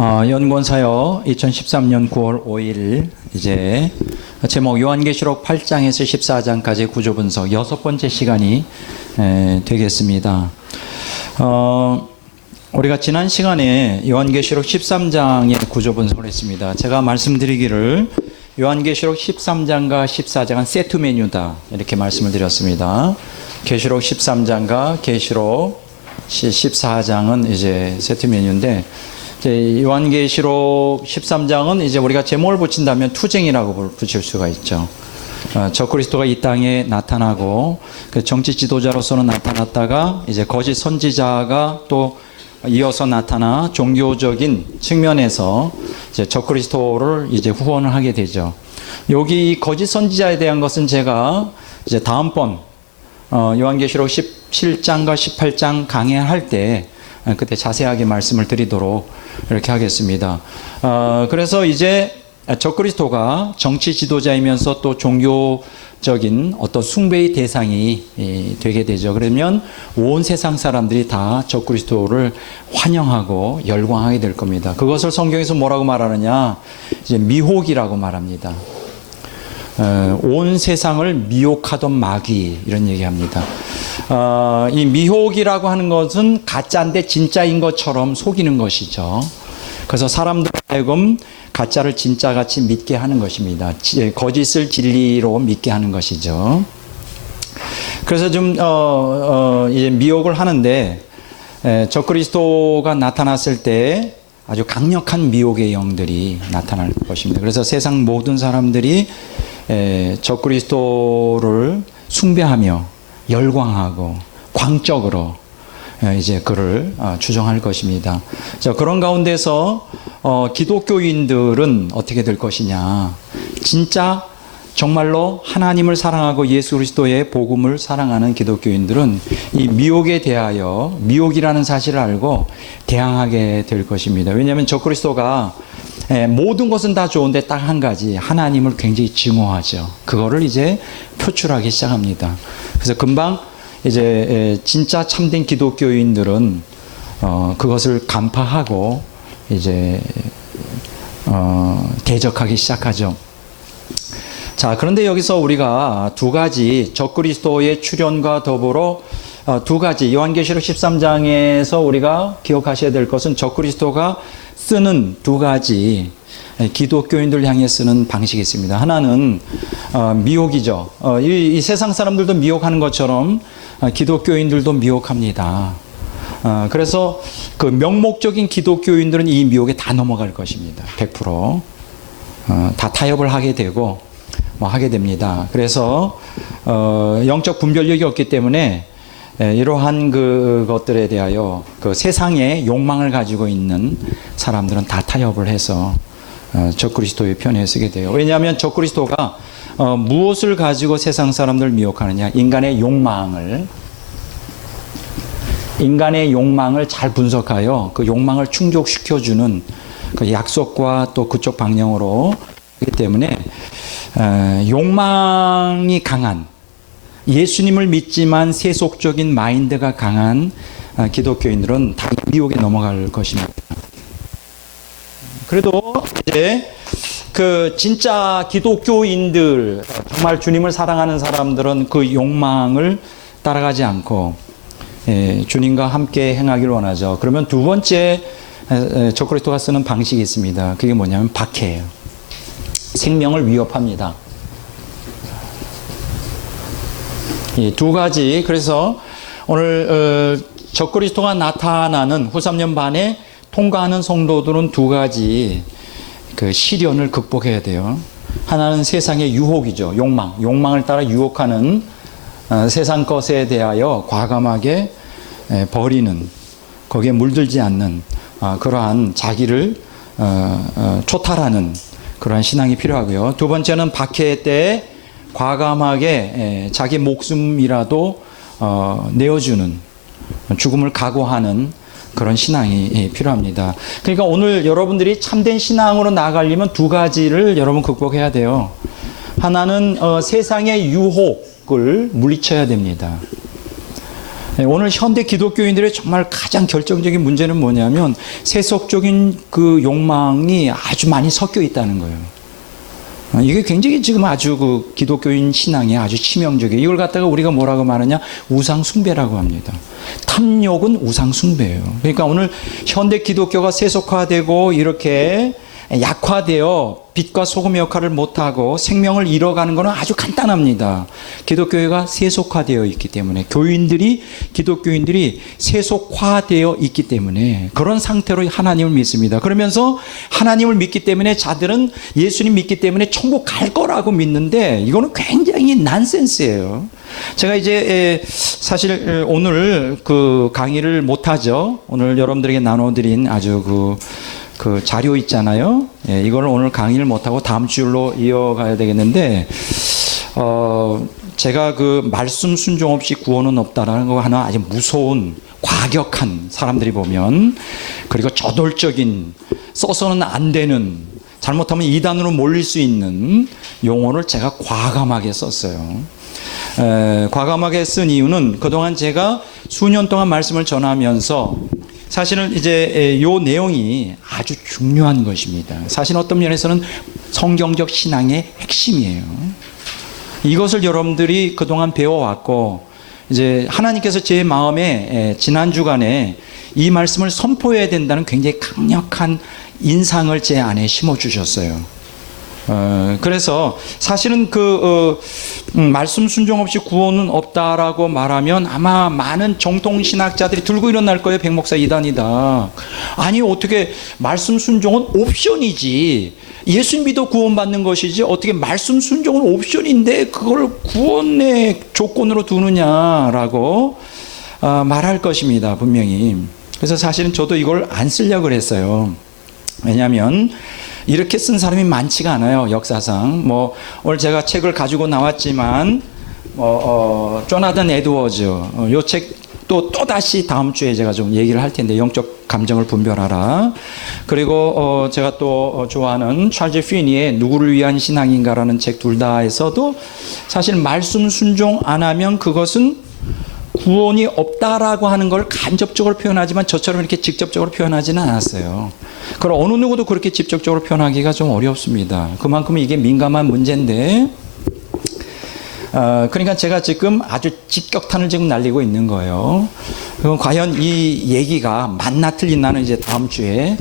연구원사요 2013년 9월 5일 이제 제목 요한계시록 8장에서 14장까지 구조 분석 6번째 시간이 되겠습니다. 우리가 지난 시간에 요한계시록 13장의 구조 분석을 했습니다. 제가 말씀드리기를 요한계시록 13장과 14장은 세트 메뉴다 이렇게 말씀을 드렸습니다. 계시록 13장과 계시록 14장은 이제 세트 메뉴인데 요한계시록 13장은 이제 우리가 제목을 붙인다면 투쟁이라고 붙일 수가 있죠. 적그리스도가 이 땅에 나타나고 그 정치 지도자로서는 나타났다가 이제 거짓 선지자가 또 이어서 나타나 종교적인 측면에서 이제 적그리스도를 이제 후원을 하게 되죠. 여기 거짓 선지자에 대한 것은 제가 이제 다음번 요한계시록 17장과 18장 강해할 때 그때 자세하게 말씀을 드리도록 이렇게 하겠습니다. 그래서 이제 적그리스도가 정치 지도자이면서 또 종교적인 어떤 숭배의 대상이 되게 되죠. 그러면 온 세상 사람들이 다 적그리스도를 환영하고 열광하게 될 겁니다. 그것을 성경에서 뭐라고 말하느냐? 이제 미혹이라고 말합니다. 온 세상을 미혹하던 마귀 이런 얘기합니다. 이 미혹이라고 하는 것은 가짜인데 진짜인 것처럼 속이는 것이죠. 그래서 사람들 하여금 가짜를 진짜같이 믿게 하는 것입니다. 거짓을 진리로 믿게 하는 것이죠. 그래서 좀 이제 미혹을 하는데 적그리스도가 나타났을 때 아주 강력한 미혹의 영들이 나타날 것입니다. 그래서 세상 모든 사람들이 적그리스도를 숭배하며 열광하고 광적으로 이제 그를 추종할 것입니다. 자, 그런 가운데서 기독교인들은 어떻게 될 것이냐? 진짜 정말로 하나님을 사랑하고 예수 그리스도의 복음을 사랑하는 기독교인들은 이 미혹에 대하여 미혹이라는 사실을 알고 대항하게 될 것입니다. 왜냐하면 적그리스도가 모든 것은 다 좋은데 딱 한 가지 하나님을 굉장히 증오하죠. 그거를 이제 표출하기 시작합니다. 그래서 금방 이제 진짜 참된 기독교인들은 그것을 간파하고 이제 대적하기 시작하죠. 자, 그런데 여기서 우리가 두 가지 적그리스도의 출현과 더불어 두 가지 요한계시록 13장에서 우리가 기억하셔야 될 것은 적그리스도가 쓰는 두 가지 기독교인들 향해 쓰는 방식이 있습니다. 하나는 미혹이죠. 이 세상 사람들도 미혹하는 것처럼 기독교인들도 미혹합니다. 그래서 그 명목적인 기독교인들은 이 미혹에 다 넘어갈 것입니다. 100% 다 타협을 하게 되고 하게 됩니다. 그래서 영적 분별력이 없기 때문에 이러한 그것들에 대하여 그 세상의 욕망을 가지고 있는 사람들은 다 타협을 해서 적그리스도의 편에 서게 돼요. 왜냐하면 적그리스도가 무엇을 가지고 세상 사람들을 미혹하느냐? 인간의 욕망을 잘 분석하여 그 욕망을 충족시켜주는 그 약속과 또 그쪽 방향으로 하기 때문에 욕망이 강한 예수님을 믿지만 세속적인 마인드가 강한 기독교인들은 다 미혹에 넘어갈 것입니다. 그래도 이제 그 진짜 기독교인들 정말 주님을 사랑하는 사람들은 그 욕망을 따라가지 않고 주님과 함께 행하기를 원하죠. 그러면 두 번째 적그리스도가 쓰는 방식이 있습니다. 그게 뭐냐면 박해예요. 생명을 위협합니다. 이 두 가지. 그래서 오늘 적그리스도가 나타나는 후 3년 반에 통과하는 성도들은 두 가지 그 시련을 극복해야 돼요. 하나는 세상의 유혹이죠. 욕망을 따라 유혹하는 세상 것에 대하여 과감하게 버리는, 거기에 물들지 않는 그러한 자기를 초탈하는 그러한 신앙이 필요하고요. 두 번째는 박해 때 과감하게 자기 목숨이라도 내어주는, 죽음을 각오하는 그런 신앙이 필요합니다. 그러니까 오늘 여러분들이 참된 신앙으로 나아가려면 두 가지를 여러분 극복해야 돼요. 하나는 세상의 유혹을 물리쳐야 됩니다. 오늘 현대 기독교인들의 정말 가장 결정적인 문제는 뭐냐면 세속적인 그 욕망이 아주 많이 섞여 있다는 거예요. 이게 굉장히 지금 아주 그 기독교인 신앙에 아주 치명적이에요. 이걸 갖다가 우리가 뭐라고 말하냐? 우상 숭배라고 합니다. 탐욕은 우상 숭배예요. 그러니까 오늘 현대 기독교가 세속화되고 이렇게 약화되어 빛과 소금의 역할을 못하고 생명을 잃어가는 것은 아주 간단합니다. 기독교회가 세속화되어 있기 때문에, 기독교인들이 세속화되어 있기 때문에 그런 상태로 하나님을 믿습니다. 그러면서 하나님을 믿기 때문에 자들은 예수님 믿기 때문에 천국 갈 거라고 믿는데 이거는 굉장히 난센스예요. 제가 이제 사실 오늘 그 강의를 못하죠. 오늘 여러분들에게 나눠드린 아주 그 자료 있잖아요. 이걸 오늘 강의를 못하고 다음 주로 이어가야 되겠는데, 제가 그 말씀 순종 없이 구원은 없다라는 거 하나 아주 무서운, 과격한 사람들이 보면, 그리고 저돌적인, 써서는 안 되는, 잘못하면 이단으로 몰릴 수 있는 용어를 제가 과감하게 썼어요. 과감하게 쓴 이유는 그동안 제가 수년 동안 말씀을 전하면서 사실은 이제 요 내용이 아주 중요한 것입니다. 사실 어떤 면에서는 성경적 신앙의 핵심이에요. 이것을 여러분들이 그동안 배워왔고, 이제 하나님께서 제 마음에 지난 주간에 이 말씀을 선포해야 된다는 굉장히 강력한 인상을 제 안에 심어주셨어요. 그래서 사실은 말씀 순종 없이 구원은 없다라고 말하면 아마 많은 정통신학자들이 들고 일어날 거예요. 백목사 이단이다. 아니, 어떻게 말씀 순종은 옵션이지. 예수 믿어 구원받는 것이지. 어떻게 말씀 순종은 옵션인데 그걸 구원의 조건으로 두느냐라고 말할 것입니다. 분명히. 그래서 사실은 저도 이걸 안 쓰려고 그랬어요. 왜냐하면 이렇게 쓴 사람이 많지가 않아요. 역사상. 오늘 제가 책을 가지고 나왔지만 조나단 에드워즈 요 책 또다시 다음 주에 제가 좀 얘기를 할 텐데, 영적 감정을 분별하라. 그리고 제가 또 좋아하는 찰즈 피니의 누구를 위한 신앙인가라는 책 둘 다에서도 사실 말씀 순종 안 하면 그것은 구원이 없다라고 하는 걸 간접적으로 표현하지만 저처럼 이렇게 직접적으로 표현하지는 않았어요. 그럼 어느 누구도 그렇게 직접적으로 표현하기가 좀 어렵습니다. 그만큼 이게 민감한 문제인데, 그러니까 제가 지금 아주 직격탄을 지금 날리고 있는 거예요. 그럼 과연 이 얘기가 맞나 틀리나는 이제 다음 주에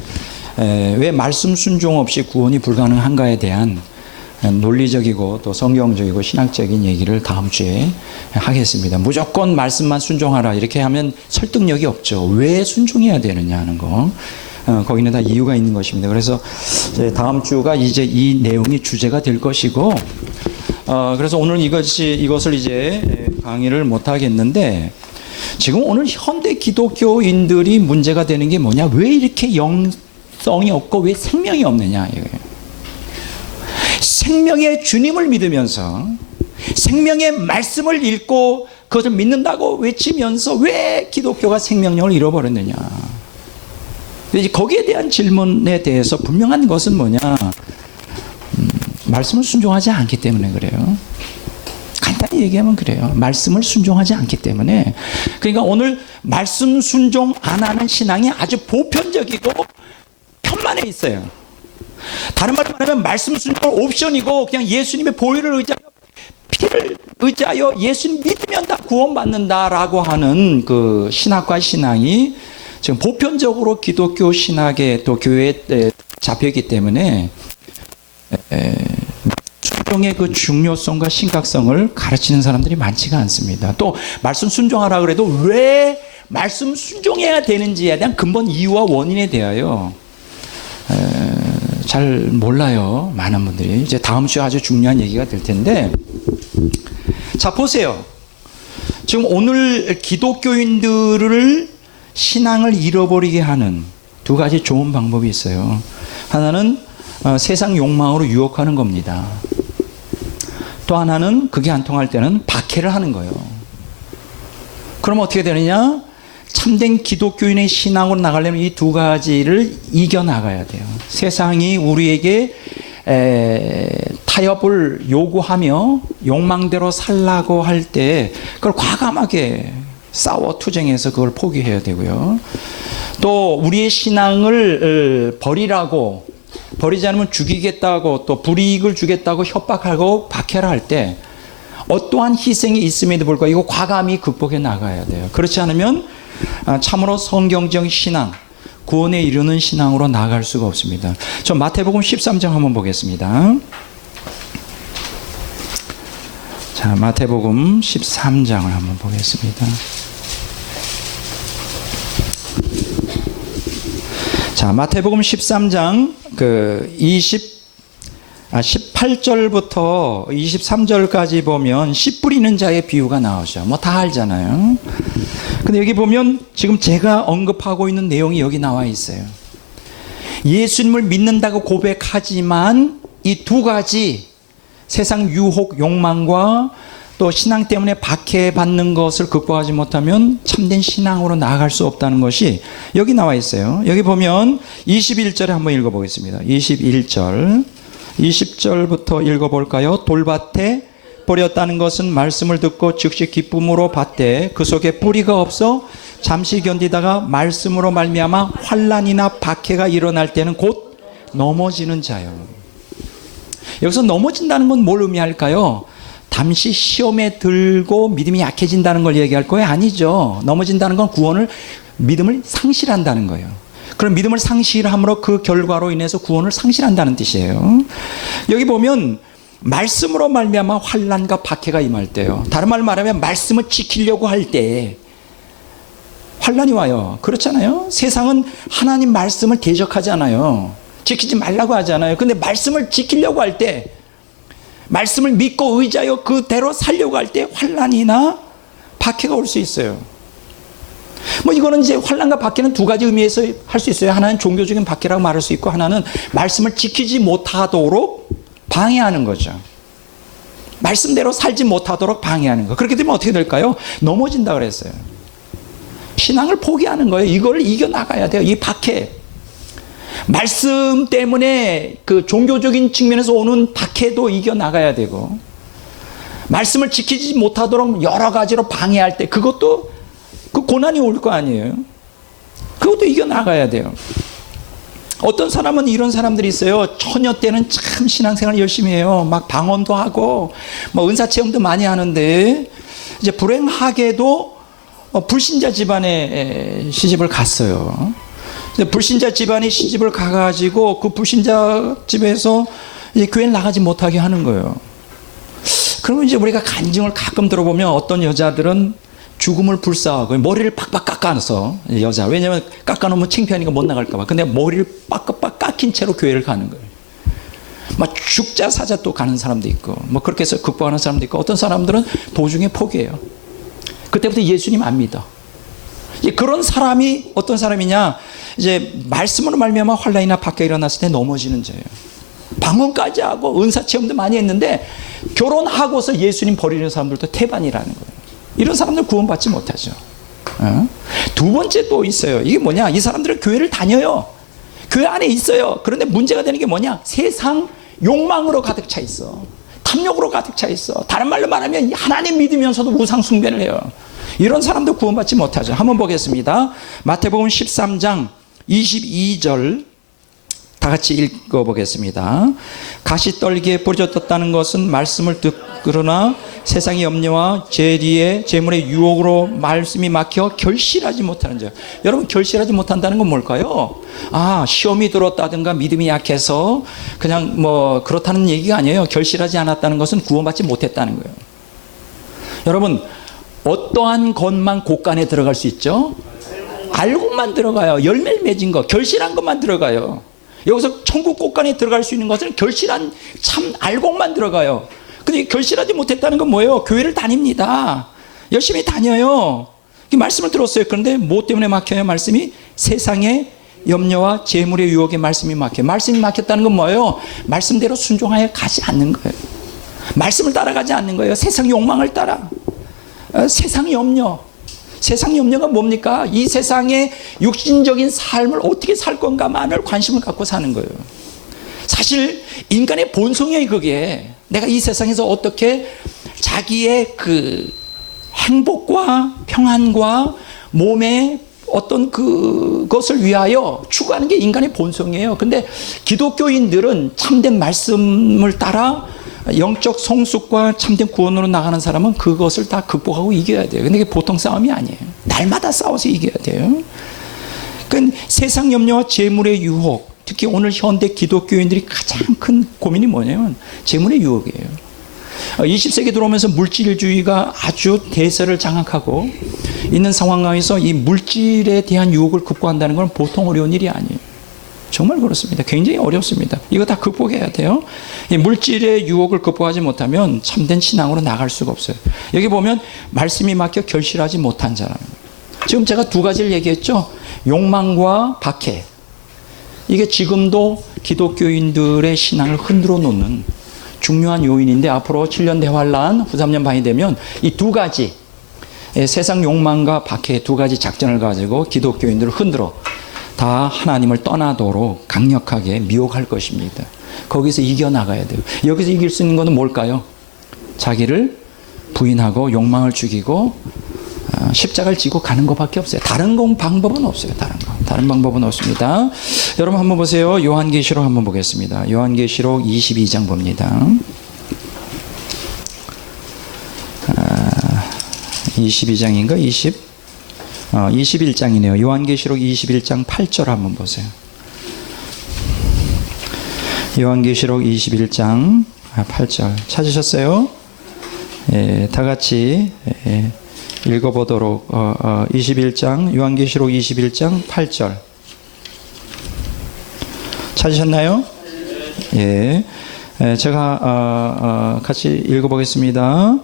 왜 말씀 순종 없이 구원이 불가능한가에 대한 논리적이고 또 성경적이고 신학적인 얘기를 다음 주에 하겠습니다. 무조건 말씀만 순종하라 이렇게 하면 설득력이 없죠. 왜 순종해야 되느냐 하는 거. 거기는 다 이유가 있는 것입니다. 그래서 다음 주가 이제 이 내용이 주제가 될 것이고, 그래서 오늘 이것을 이제 강의를 못 하겠는데, 지금 오늘 현대 기독교인들이 문제가 되는 게 뭐냐? 왜 이렇게 영성이 없고 왜 생명이 없느냐 이거예요. 생명의 주님을 믿으면서 생명의 말씀을 읽고 그것을 믿는다고 외치면서 왜 기독교가 생명력을 잃어버렸느냐. 거기에 대한 질문에 대해서 분명한 것은 뭐냐. 말씀을 순종하지 않기 때문에 그래요. 간단히 얘기하면 그래요. 말씀을 순종하지 않기 때문에. 그러니까 오늘 말씀 순종 안 하는 신앙이 아주 보편적이고 편만에 있어요. 다른 말로 말하면 말씀 순종은 옵션이고 그냥 예수님의 보혈을 의지하여 피를 의지하여 예수님 믿으면 다 구원받는다라고 하는 그 신학과 신앙이 지금 보편적으로 기독교 신학의 또 교회에 잡혀있기 때문에 순종의 그 중요성과 심각성을 가르치는 사람들이 많지가 않습니다. 또 말씀 순종하라 그래도 왜 말씀 순종해야 되는지에 대한 근본 이유와 원인에 대하여 잘 몰라요. 많은 분들이. 이제 다음 주에 아주 중요한 얘기가 될 텐데, 자 보세요. 지금 오늘 기독교인들을 신앙을 잃어버리게 하는 두 가지 좋은 방법이 있어요. 하나는 세상 욕망으로 유혹하는 겁니다. 또 하나는 그게 안 통할 때는 박해를 하는 거예요. 그럼 어떻게 되느냐? 참된 기독교인의 신앙으로 나가려면 이 두 가지를 이겨나가야 돼요. 세상이 우리에게 타협을 요구하며 욕망대로 살라고 할 때 그걸 과감하게 싸워 투쟁해서 그걸 포기해야 되고요. 또 우리의 신앙을 버리라고, 버리지 않으면 죽이겠다고, 또 불이익을 주겠다고 협박하고 박해를 할 때 어떠한 희생이 있음에도 불구하고 이거 과감히 극복해 나가야 돼요. 그렇지 않으면 참으로 성경적 신앙, 구원에 이르는 신앙으로 나아갈 수가 없습니다. 저 마태복음 13장 한번 보겠습니다. 자, 마태복음 13장을 한번 보겠습니다. 자, 마태복음 13장 18절부터 23절까지 보면 씨 뿌리는 자의 비유가 나오죠. 뭐 다 알잖아요. 근데 여기 보면 지금 제가 언급하고 있는 내용이 여기 나와 있어요. 예수님을 믿는다고 고백하지만 이 두 가지 세상 유혹, 욕망과 또 신앙 때문에 박해받는 것을 극복하지 못하면 참된 신앙으로 나아갈 수 없다는 것이 여기 나와 있어요. 여기 보면 21절에 한번 읽어보겠습니다. 21절, 20절부터 읽어볼까요? 돌밭에 뿌렸다는 것은 말씀을 듣고 즉시 기쁨으로 받되 그 속에 뿌리가 없어 잠시 견디다가 말씀으로 말미암아 환난이나 박해가 일어날 때는 곧 넘어지는 자요. 여기서 넘어진다는 건 뭘 의미할까요? 잠시 시험에 들고 믿음이 약해진다는 걸 얘기할 거예요? 아니죠. 넘어진다는 건 믿음을 상실한다는 거예요. 그럼 믿음을 상실함으로 그 결과로 인해서 구원을 상실한다는 뜻이에요. 여기 보면 말씀으로 말미암아 환난과 박해가 임할 때요. 다른 말로 말하면 말씀을 지키려고 할 때 환난이 와요. 그렇잖아요. 세상은 하나님 말씀을 대적하지 않아요. 지키지 말라고 하지 않아요. 근데 말씀을 지키려고 할 때, 말씀을 믿고 의지하여 그대로 살려고 할 때 환난이나 박해가 올 수 있어요. 뭐 이거는 이제 환난과 박해는 두 가지 의미에서 할 수 있어요. 하나는 종교적인 박해라고 말할 수 있고, 하나는 말씀을 지키지 못하도록 방해하는 거죠. 말씀대로 살지 못하도록 방해하는 거. 그렇게 되면 어떻게 될까요? 넘어진다 그랬어요. 신앙을 포기하는 거예요. 이걸 이겨나가야 돼요. 이 박해. 말씀 때문에 그 종교적인 측면에서 오는 박해도 이겨나가야 되고, 말씀을 지키지 못하도록 여러 가지로 방해할 때 그것도 그 고난이 올 거 아니에요. 그것도 이겨나가야 돼요. 어떤 사람은 이런 사람들이 있어요. 처녀 때는 참 신앙생활 열심히 해요. 막 방언도 하고 뭐 은사체험도 많이 하는데 이제 불행하게도 불신자 집안에 시집을 갔어요. 불신자 집안에 시집을 가가지고 그 불신자 집에서 이제 교회를 나가지 못하게 하는 거예요. 그러면 이제 우리가 간증을 가끔 들어보면 어떤 여자들은 죽음을 불사하고 머리를 빡빡 깎아서 여자, 왜냐면 깎아놓으면 창피하니까 못 나갈까봐. 근데 머리를 빡빡 깎인 채로 교회를 가는 거예요. 막 죽자 사자 또 가는 사람도 있고, 뭐 그렇게 해서 극복하는 사람도 있고, 어떤 사람들은 도중에 포기해요. 그때부터 예수님 안 믿어. 이제 그런 사람이 어떤 사람이냐? 이제 말씀으로 말미암아 환난이나 박해가 일어났을 때 넘어지는 자예요. 방언까지 하고 은사 체험도 많이 했는데 결혼하고서 예수님 버리는 사람들도 태반이라는 거예요. 이런 사람들 구원받지 못하죠. 두 번째 또 있어요. 이게 뭐냐? 이 사람들은 교회를 다녀요. 교회 안에 있어요. 그런데 문제가 되는 게 뭐냐? 세상 욕망으로 가득 차 있어. 탐욕으로 가득 차 있어. 다른 말로 말하면 하나님 믿으면서도 우상 숭배를 해요. 이런 사람도 구원받지 못하죠. 한번 보겠습니다. 마태복음 13장 22절 다 같이 읽어보겠습니다. 가시떨기에 뿌려졌다는 것은 말씀을 듣거나 세상의 염려와 재리의 재물의 유혹으로 말씀이 막혀 결실하지 못하는 자. 여러분, 결실하지 못한다는 건 뭘까요? 시험이 들었다든가 믿음이 약해서 그냥 뭐 그렇다는 얘기가 아니에요. 결실하지 않았다는 것은 구원받지 못했다는 거예요. 여러분, 어떠한 것만 곳간에 들어갈 수 있죠? 알곡만 들어가요. 열매를 맺은 것, 결실한 것만 들어가요. 여기서 천국 곳간에 들어갈 수 있는 것은 결실한 참 알곡만 들어가요. 근데 결실하지 못했다는 건 뭐예요? 교회를 다닙니다. 열심히 다녀요. 말씀을 들었어요. 그런데 뭐 때문에 막혀요? 말씀이 세상의 염려와 재물의 유혹에 말씀이 막혀요. 말씀이 막혔다는 건 뭐예요? 말씀대로 순종하여 가지 않는 거예요. 말씀을 따라가지 않는 거예요. 세상 욕망을 따라. 세상 염려. 세상 염려가 뭡니까? 이 세상의 육신적인 삶을 어떻게 살 건가만을 관심을 갖고 사는 거예요. 사실 인간의 본성이에요, 그게. 내가 이 세상에서 어떻게 자기의 그 행복과 평안과 몸의 어떤 그것을 위하여 추구하는 게 인간의 본성이에요. 근데 기독교인들은 참된 말씀을 따라 영적 성숙과 참된 구원으로 나가는 사람은 그것을 다 극복하고 이겨야 돼요. 근데 이게 보통 싸움이 아니에요. 날마다 싸워서 이겨야 돼요. 그러니까 세상 염려와 재물의 유혹, 특히 오늘 현대 기독교인들이 가장 큰 고민이 뭐냐면 재물의 유혹이에요. 20세기 들어오면서 물질주의가 아주 대세를 장악하고 있는 상황에서 이 물질에 대한 유혹을 극복한다는 건 보통 어려운 일이 아니에요. 정말 그렇습니다. 굉장히 어렵습니다. 이거 다 극복해야 돼요. 이 물질의 유혹을 극복하지 못하면 참된 신앙으로 나갈 수가 없어요. 여기 보면 말씀이 막혀 결실하지 못한 사람. 지금 제가 두 가지를 얘기했죠. 욕망과 박해. 이게 지금도 기독교인들의 신앙을 흔들어 놓는 중요한 요인인데 앞으로 7년 대환란 후 3년 반이 되면 이 두 가지 세상 욕망과 박해 두 가지 작전을 가지고 기독교인들을 흔들어 다 하나님을 떠나도록 강력하게 미혹할 것입니다. 거기서 이겨나가야 돼요. 여기서 이길 수 있는 것은 뭘까요? 자기를 부인하고 욕망을 죽이고 십자가를 지고 가는 것밖에 없어요. 다른 방법은 없어요. 다른 방법은 없습니다. 여러분 한번 보세요. 요한계시록 한번 보겠습니다. 요한계시록 22장 봅니다. 22장인가? 21장이네요. 요한계시록 21장 8절 한번 보세요. 요한계시록 21장 8절 찾으셨어요? 예, 다 같이 읽어보도록 21장 요한계시록 21장 8절 찾으셨나요? 예, 제가 같이 읽어보겠습니다.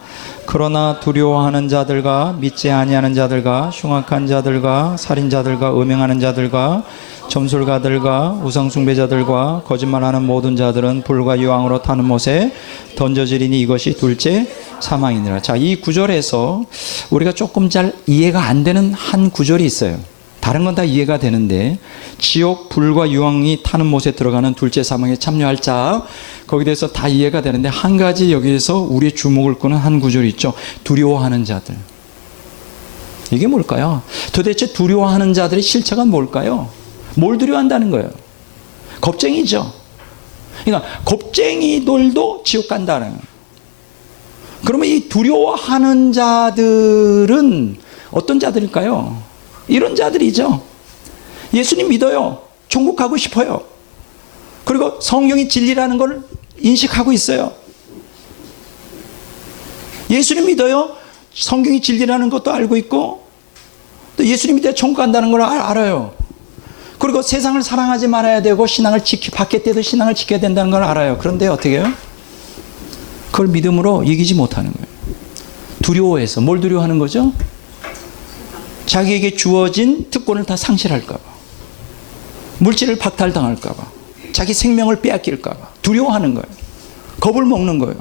그러나 두려워하는 자들과 믿지 아니하는 자들과 흉악한 자들과 살인자들과 음행하는 자들과 점술가들과 우상숭배자들과 거짓말하는 모든 자들은 불과 유황으로 타는 못에 던져지리니 이것이 둘째 사망이니라. 자, 이 구절에서 우리가 조금 잘 이해가 안 되는 한 구절이 있어요. 다른 건 다 이해가 되는데 지옥 불과 유황이 타는 못에 들어가는 둘째 사망에 참여할 자, 거기에 대해서 다 이해가 되는데 한 가지 여기에서 우리의 주목을 끄는 한 구절이 있죠. 두려워하는 자들. 이게 뭘까요? 도대체 두려워하는 자들의 실체가 뭘까요? 뭘 두려워한다는 거예요? 겁쟁이죠. 그러니까 겁쟁이들도 지옥 간다는 거예요. 그러면 이 두려워하는 자들은 어떤 자들일까요? 이런 자들이죠. 예수님 믿어요. 천국 가고 싶어요. 그리고 성경이 진리라는 걸 인식하고 있어요. 예수님 믿어요. 성경이 진리라는 것도 알고 있고 또 예수님 믿어야 천국 간다는 걸 알아요. 그리고 세상을 사랑하지 말아야 되고 신앙을 밖에 때도 신앙을 지켜야 된다는 걸 알아요. 그런데 어떻게 해요? 그걸 믿음으로 이기지 못하는 거예요. 두려워해서. 뭘 두려워하는 거죠? 자기에게 주어진 특권을 다 상실할까 봐. 물질을 박탈당할까 봐. 자기 생명을 빼앗길까 봐. 두려워하는 거예요. 겁을 먹는 거예요.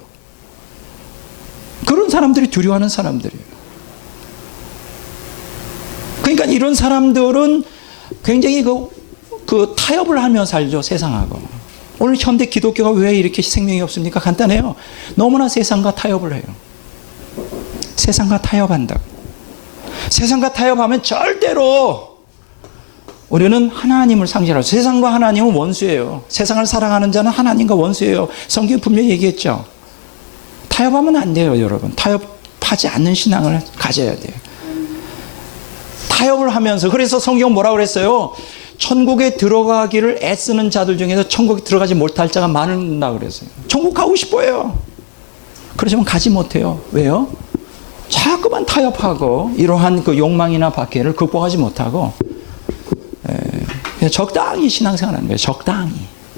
그런 사람들이 두려워하는 사람들이에요. 그러니까 이런 사람들은 굉장히 그 타협을 하며 살죠. 세상하고. 오늘 현대 기독교가 왜 이렇게 생명이 없습니까? 간단해요. 너무나 세상과 타협을 해요. 세상과 타협한다고. 세상과 타협하면 절대로 우리는 하나님을 상실하고, 세상과 하나님은 원수예요. 세상을 사랑하는 자는 하나님과 원수예요. 성경이 분명히 얘기했죠. 타협하면 안 돼요, 여러분. 타협하지 않는 신앙을 가져야 돼요. 타협을 하면서, 그래서 성경 뭐라고 그랬어요? 천국에 들어가기를 애쓰는 자들 중에서 천국에 들어가지 못할 자가 많은다 그랬어요. 천국 가고 싶어요. 그렇지만 가지 못해요. 왜요? 자꾸만 타협하고 이러한 그 욕망이나 박해를 극복하지 못하고 그냥 적당히 신앙생활하는 거예요.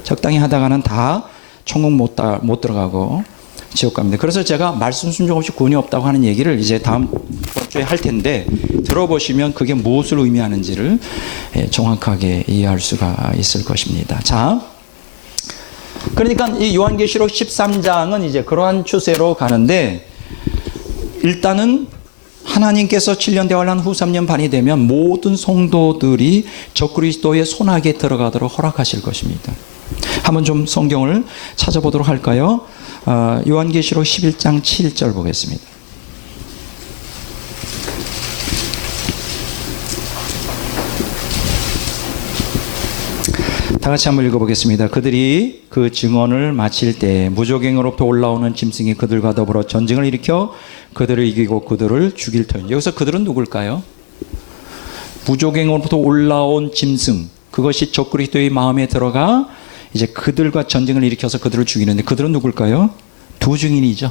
적당히 하다가는 다 천국 못 들어가고 지옥 갑니다. 그래서 제가 말씀 순종 없이 구원이 없다고 하는 얘기를 이제 다음 주에 할 텐데 들어보시면 그게 무엇을 의미하는지를 정확하게 이해할 수가 있을 것입니다. 자, 그러니까 이 요한계시록 13장은 이제 그러한 추세로 가는데, 일단은 하나님께서 7년 대환란 후 3년 반이 되면 모든 성도들이 적그리스도의 손아귀에 들어가도록 허락하실 것입니다. 한번 좀 성경을 찾아보도록 할까요? 요한계시록 11장 7절 보겠습니다. 다 같이 한번 읽어보겠습니다. 그들이 그 증언을 마칠 때 무적행으로부터 올라오는 짐승이 그들과 더불어 전쟁을 일으켜 그들을 이기고 그들을 죽일 터이니. 여기서 그들은 누굴까요? 무적행으로부터 올라온 짐승, 그것이 적그리스도의 마음에 들어가 이제 그들과 전쟁을 일으켜서 그들을 죽이는데, 그들은 누굴까요? 두 증인이죠.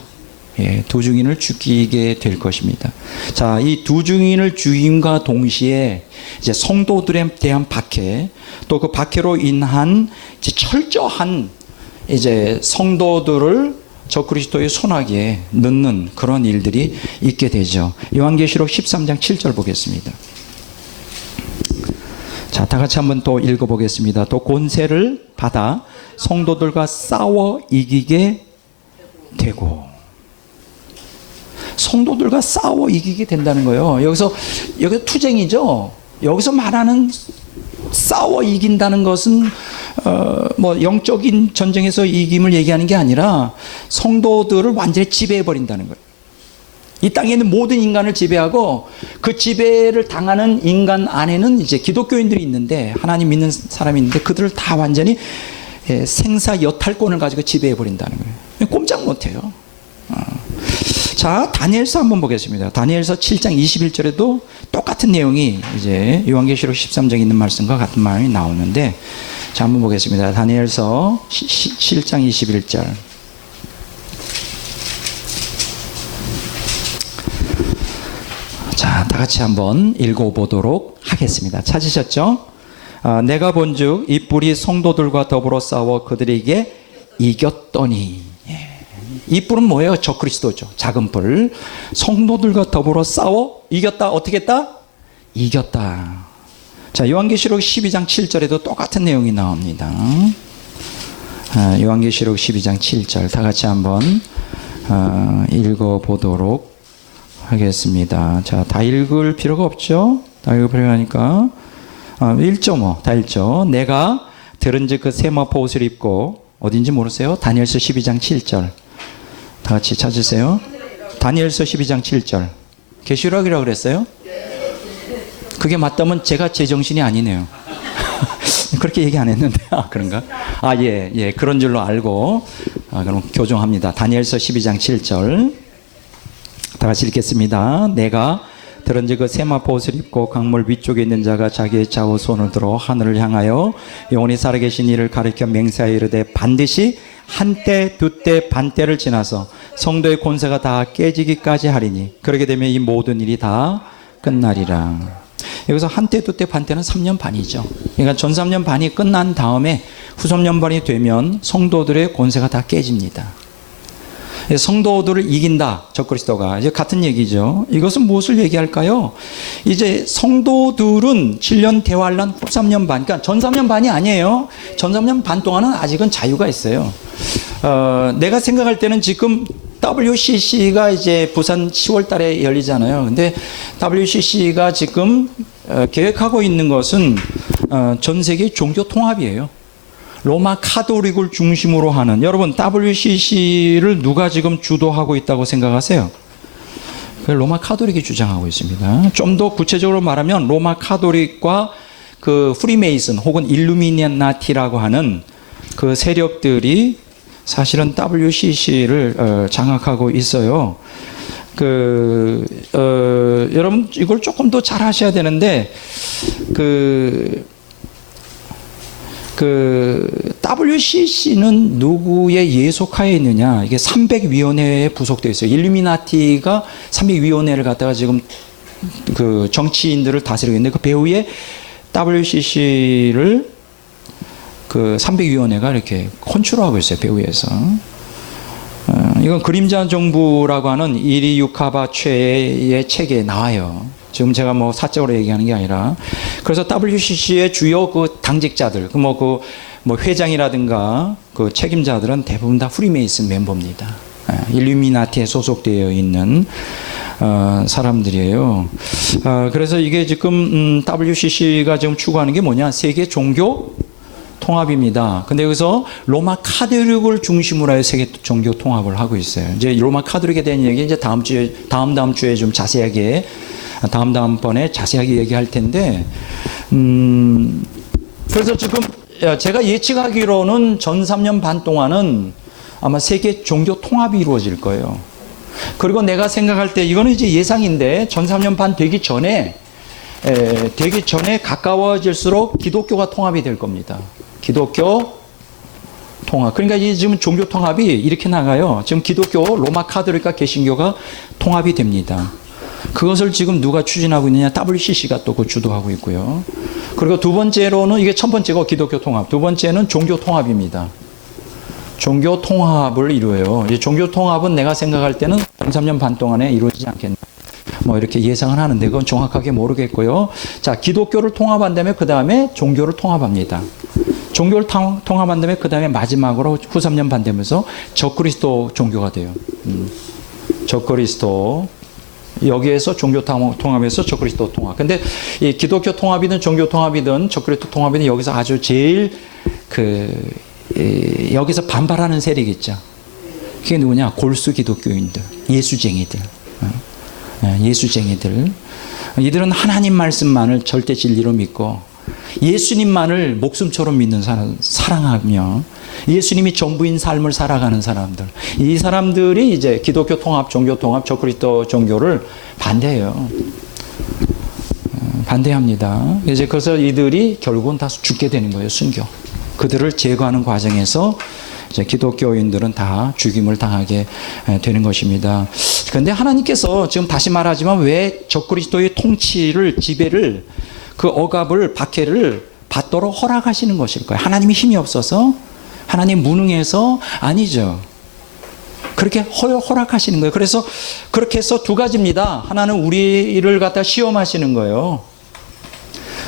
예, 두 증인을 죽이게 될 것입니다. 자, 이 두 증인을 죽임과 동시에 이제 성도들에 대한 박해, 또 그 박해로 인한 이제 철저한 이제 성도들을 적그리스도의 손아귀에 넣는 그런 일들이 있게 되죠. 요한계시록 13장 7절 보겠습니다. 자, 다 같이 한번 또 읽어보겠습니다. 또 권세를 받아 성도들과 싸워 이기게 되고. 성도들과 싸워 이기게 된다는 거예요. 여기 투쟁이죠. 여기서 말하는 싸워 이긴다는 것은 뭐 영적인 전쟁에서 이김을 얘기하는 게 아니라 성도들을 완전히 지배해 버린다는 거예요. 이 땅에 있는 모든 인간을 지배하고, 그 지배를 당하는 인간 안에는 이제 기독교인들이 있는데, 하나님 믿는 사람이 있는데, 그들을 다 완전히 생사 여탈권을 가지고 지배해 버린다는 거예요. 꼼짝 못해요. 자, 다니엘서 한번 보겠습니다. 다니엘서 7장 21절에도 똑같은 내용이 이제 요한계시록 13장에 있는 말씀과 같은 말이 나오는데, 자, 한번 보겠습니다. 다니엘서 7장 21절. 자, 다 같이 한번 읽어보도록 하겠습니다. 찾으셨죠? 내가 본즉 이 뿔이 성도들과 더불어 싸워 그들에게 이겼더니. 이 뿔은 뭐예요? 적그리스도죠. 작은 뿔. 성도들과 더불어 싸워 이겼다. 어떻게 했다? 이겼다. 자, 요한계시록 12장 7절에도 똑같은 내용이 나옵니다. 요한계시록 12장 7절 다 같이 한번 읽어보도록 하겠습니다. 자, 다 읽을 필요가 없죠? 다 읽을 필요가 하니까 1.5 다 읽죠. 내가 들은즉 그 세마포 옷을 입고, 어딘지 모르세요? 다니엘서 12장 7절 다 같이 찾으세요. 다니엘서 12장 7절. 계시록이라고 그랬어요? 그게 맞다면 제가 제정신이 아니네요. 그렇게 얘기 안 했는데. 그런가? 예, 그런 줄로 알고 그럼 교정합니다. 다니엘서 12장 7절 다 같이 읽겠습니다. 내가 들은즉 그 세마포 옷을 입고 강물 위쪽에 있는 자가 자기의 좌우 손을 들어 하늘을 향하여 영원히 살아계신 이를 가리켜 맹세하여 이르되 반드시 한때 두때 반때를 지나서 성도의 권세가 다 깨지기까지 하리니 그렇게 되면 이 모든 일이 다 끝나리라. 여기서 한때 두때 반때는 3년 반이죠. 그러니까 전 3년 반이 끝난 다음에 후 3년 반이 되면 성도들의 권세가 다 깨집니다. 성도들을 이긴다, 적그리스도가. 이제 같은 얘기죠. 이것은 무엇을 얘기할까요? 이제 성도들은 7년 대환란 후 3년 반, 그러니까 전 3년 반이 아니에요. 전 3년 반 동안은 아직은 자유가 있어요. 내가 생각할 때는 지금 WCC가 이제 부산 10월 달에 열리잖아요. 근데 WCC가 지금 계획하고 있는 것은 전 세계 종교 통합이에요. 로마 카톨릭을 중심으로 하는, 여러분 WCC를 누가 지금 주도하고 있다고 생각하세요? 로마 카톨릭이 주장하고 있습니다. 좀 더 구체적으로 말하면 로마 카톨릭과 그 프리메이슨 혹은 일루미나티라고 하는 그 세력들이 사실은 WCC를 장악하고 있어요. 여러분 이걸 조금 더 잘 하셔야 되는데, WCC는 누구의 예속하에 있느냐? 이게 300위원회에 부속되어 있어요. 일루미나티가 300위원회를 갖다가 지금 그 정치인들을 다스리고 있는데, 그 배후에 WCC를 그 300위원회가 이렇게 컨트롤하고 있어요. 배후에서. 이건 그림자 정부라고 하는 이리 유카바 최의 책에 나와요. 지금 제가 뭐 사적으로 얘기하는 게 아니라. 그래서 WCC의 주요 그 당직자들, 뭐 회장이라든가 그 책임자들은 대부분 다 프리메이슨 멤버입니다. 일루미나티에 소속되어 있는 사람들이에요. 그래서 이게 지금 WCC가 지금 추구하는 게 뭐냐? 세계 종교 통합입니다. 근데 여기서 로마 카톨릭을 중심으로 해서 세계 종교 통합을 하고 있어요. 이제 로마 카톨릭에 대한 얘기 이제 다음 주에 좀 자세하게, 다음번에 자세하게 얘기할 텐데, 그래서 지금 제가 예측하기로는 전 3년 반 동안은 아마 세계 종교 통합이 이루어질 거예요. 그리고 내가 생각할 때 이거는 이제 예상인데 전 3년 반 되기 전에 가까워질수록 기독교가 통합이 될 겁니다. 기독교 통합. 그러니까 이 지금 종교 통합이 이렇게 나가요. 지금 기독교, 로마 카톨릭과 개신교가 통합이 됩니다. 그것을 지금 누가 추진하고 있느냐? WCC가 또 그 주도하고 있고요. 그리고 두 번째로는 이게 첫 번째고 기독교 통합. 두 번째는 종교 통합입니다. 종교 통합을 이루어요. 이 종교 통합은 내가 생각할 때는 3년 반 동안에 이루어지지 않겠나. 뭐 이렇게 예상을 하는데 그건 정확하게 모르겠고요. 자, 기독교를 통합한 다음에 그 다음에 종교를 통합합니다. 종교를 통합한 다음에 그 다음에 마지막으로 후 3년 반 되면서 적그리스도 종교가 돼요. 적그리스도. 여기에서 종교 통합에서 적그리스도 통합. 근데 이 기독교 통합이든 종교 통합이든 적그리스도 통합이든 여기서 아주 제일 여기서 반발하는 세력이 있죠. 그게 누구냐? 골수 기독교인들, 예수쟁이들. 예수쟁이들. 이들은 하나님 말씀만을 절대 진리로 믿고 예수님만을 목숨처럼 믿는 사람, 사랑하며 예수님이 전부인 삶을 살아가는 사람들. 이 사람들이 이제 기독교 통합, 종교 통합, 적그리스도 종교를 반대해요. 반대합니다. 이제 그래서 이들이 결국은 다 죽게 되는 거예요, 순교. 그들을 제거하는 과정에서 이제 기독교인들은 다 죽임을 당하게 되는 것입니다. 그런데 하나님께서 지금 다시 말하지만 왜 적그리스도의 통치를, 지배를, 그 억압을, 박해를 받도록 허락하시는 것일까요? 하나님이 힘이 없어서? 하나님 무능해서? 아니죠. 그렇게 허락하시는 거예요. 그래서 그렇게 해서 두 가지입니다. 하나는 우리를 갖다 시험하시는 거예요.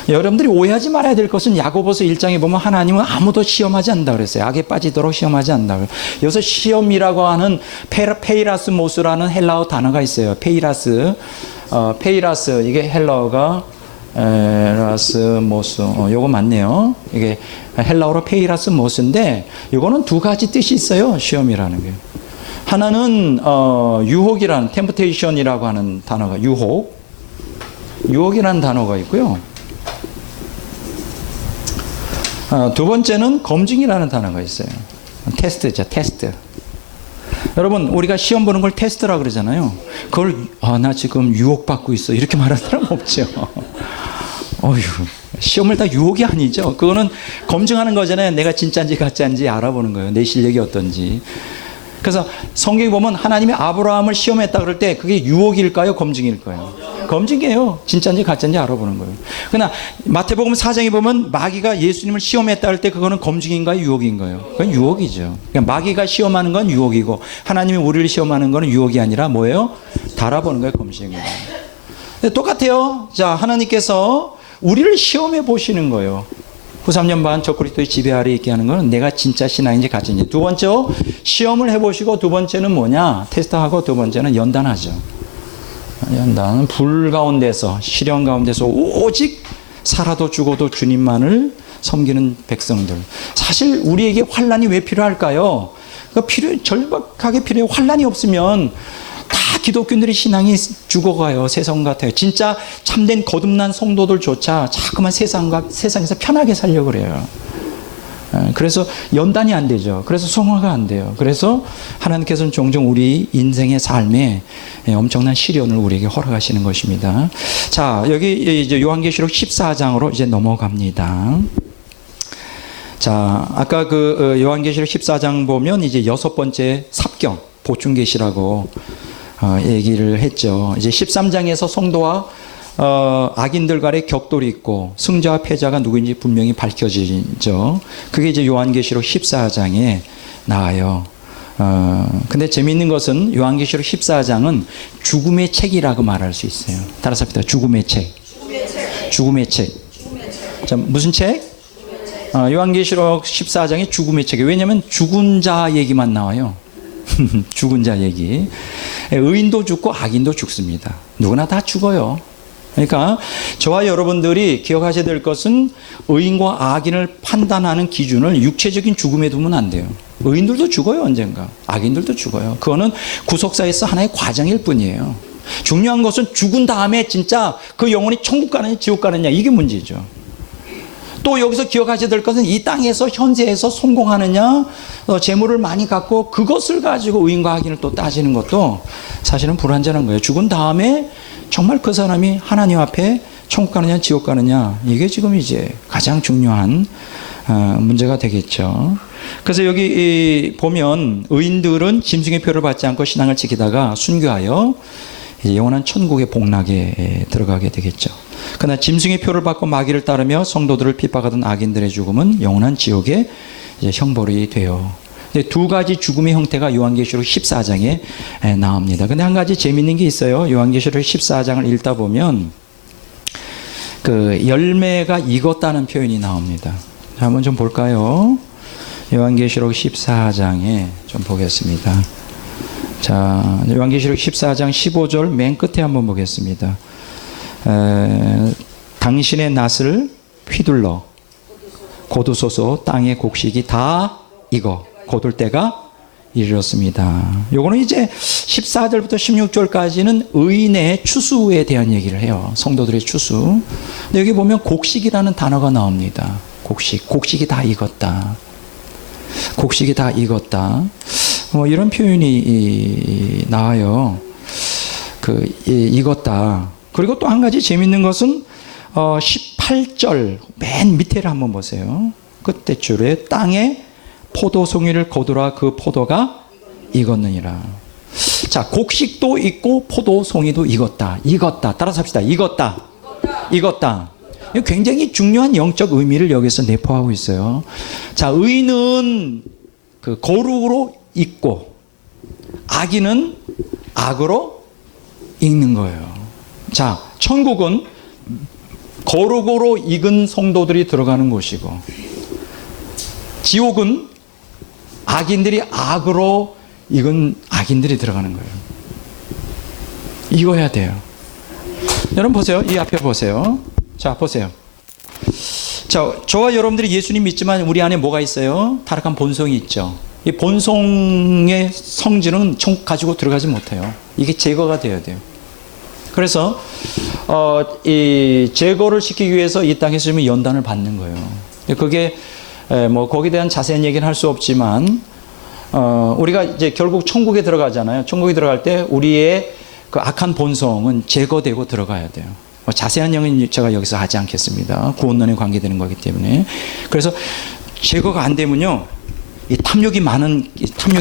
여러분들이 오해하지 말아야 될 것은 야고보서 1장에 보면 하나님은 아무도 시험하지 않는다 그랬어요. 악에 빠지도록 시험하지 않는다. 여기서 시험이라고 하는 페이라스모스라는 헬라어 단어가 있어요. 페이라스, 이게 헬라어가 페이라스모스, 요거 맞네요. 이게 헬라어로 페이라스모스인데 요거는 두 가지 뜻이 있어요. 시험이라는 게. 하나는 유혹이라는 템프테이션이라고 하는 단어가 유혹이라는 단어가 있고요. 두 번째는 검증이라는 단어가 있어요. 테스트죠, 테스트. 여러분, 우리가 시험 보는 걸 테스트라고 그러잖아요. 그걸, 나 지금 유혹받고 있어. 이렇게 말하는 사람 없죠. 어휴, 시험을 다 유혹이 아니죠. 그거는 검증하는 거잖아요. 내가 진짜인지 가짜인지 알아보는 거예요. 내 실력이 어떤지. 그래서 성경에 보면 하나님이 아브라함을 시험했다 그럴 때 그게 유혹일까요? 검증일까요? 검증이에요. 진짜인지 가짜인지 알아보는 거예요. 그러나 마태복음 4장에 보면 마귀가 예수님을 시험했다 할 때 그거는 검증인가요? 유혹인가요? 그건 유혹이죠. 그러니까 마귀가 시험하는 건 유혹이고 하나님이 우리를 시험하는 건 유혹이 아니라 뭐예요? 달아보는 거예요. 검증이에요. 똑같아요. 자, 하나님께서 우리를 시험해 보시는 거예요. 후 3년 반 적그리스도의 지배 아래 있게 하는 것은 내가 진짜 신앙인지 가짜인지. 두 번째 시험을 해보시고 두 번째는 뭐냐? 테스트하고 두 번째는 연단하죠. 연단은 불 가운데서 시련 가운데서 오직 살아도 죽어도 주님만을 섬기는 백성들. 사실 우리에게 환난이 왜 필요할까요? 절박하게 필요해요. 환난이 없으면 다 기독교인들의 신앙이 죽어가요. 세상 같아요. 진짜 참된 거듭난 성도들조차 자꾸만 세상에서 편하게 살려고 그래요. 그래서 연단이 안 되죠. 그래서 성화가 안 돼요. 그래서 하나님께서는 종종 우리 인생의 삶에 엄청난 시련을 우리에게 허락하시는 것입니다. 자, 여기 이제 요한계시록 14장으로 이제 넘어갑니다. 자, 아까 그 요한계시록 14장 보면 이제 6번째 삽경, 보충계시라고 얘기를 했죠. 이제 13장에서 성도와 악인들 간의 격돌이 있고 승자와 패자가 누구인지 분명히 밝혀지죠. 그게 이제 요한계시록 14장에 나와요. 근데 재미있는 것은 요한계시록 14장은 죽음의 책이라고 말할 수 있어요. 따라서 합시다. 죽음의 책. 죽음의 책. 자, 무슨 책? 요한계시록 14장에 죽음의 책이에요. 왜냐하면 죽은 자 얘기만 나와요. 죽은 자 얘기. 의인도 죽고 악인도 죽습니다. 누구나 다 죽어요. 그러니까 저와 여러분들이 기억하셔야 될 것은 의인과 악인을 판단하는 기준을 육체적인 죽음에 두면 안 돼요. 의인들도 죽어요, 언젠가. 악인들도 죽어요. 그거는 구속사에서 하나의 과정일 뿐이에요. 중요한 것은 죽은 다음에 진짜 그 영혼이 천국 가느냐 지옥 가느냐 이게 문제죠. 또 여기서 기억하셔야 될 것은 이 땅에서 현세에서 성공하느냐, 재물을 많이 갖고 그것을 가지고 의인과 악인을 또 따지는 것도 사실은 불완전한 거예요. 죽은 다음에 정말 그 사람이 하나님 앞에 천국 가느냐 지옥 가느냐, 이게 지금 이제 가장 중요한 문제가 되겠죠. 그래서 여기 보면 의인들은 짐승의 표를 받지 않고 신앙을 지키다가 순교하여 영원한 천국의 복락에 들어가게 되겠죠. 그러나 짐승의 표를 받고 마귀를 따르며 성도들을 핍박하던 악인들의 죽음은 영원한 지옥의 형벌이 돼요. 두 가지 죽음의 형태가 요한계시록 14장에 나옵니다. 근데 한 가지 재미있는 게 있어요. 요한계시록 14장을 읽다 보면 그 열매가 익었다는 표현이 나옵니다. 한번 좀 볼까요? 요한계시록 14장에 좀 보겠습니다. 자, 요한계시록 14장 15절 맨 끝에 한번 보겠습니다. 당신의 낫을 휘둘러 거두소서, 땅의 곡식이 다 익어 거둘 때가 이르렀습니다. 요거는 이제 14절부터 16절까지는 의인의 추수에 대한 얘기를 해요. 성도들의 추수. 근데 여기 보면 곡식이라는 단어가 나옵니다. 곡식이 다 익었다. 곡식이 다 익었다. 이런 표현이 나와요. 익었다. 그리고 또 한 가지 재밌는 것은 18절 맨 밑에를 한번 보세요. 끝에 줄에 땅에 포도송이를 거두라 그 포도가 익었느니라. 자, 곡식도 익고 포도송이도 익었다. 따라서 합시다. 익었다. 굉장히 중요한 영적 의미를 여기서 내포하고 있어요. 자, 의인은 그 거룩으로 익고 악인은 악으로 익는 거예요. 자, 천국은 거룩으로 익은 성도들이 들어가는 곳이고, 지옥은 악인들이 악으로 익은 악인들이 들어가는 거예요. 익어야 돼요. 여러분 보세요. 이 앞에 보세요. 자, 보세요. 자, 저와 여러분들이 예수님 믿지만 우리 안에 뭐가 있어요? 타락한 본성이 있죠. 이 본성의 성질은 천국 가지고 들어가지 못해요. 이게 제거가 돼야 돼요. 그래서 이 제거를 시키기 위해서 이 땅에서 좀 연단을 받는 거예요. 그게 뭐 거기에 대한 자세한 얘기는 할 수 없지만 우리가 이제 결국 천국에 들어가잖아요. 천국에 들어갈 때 우리의 그 악한 본성은 제거되고 들어가야 돼요. 자세한 얘기는 제가 여기서 하지 않겠습니다. 구원론에 관계되는 거기 때문에. 그래서 제거가 안 되면요, 이 탐욕이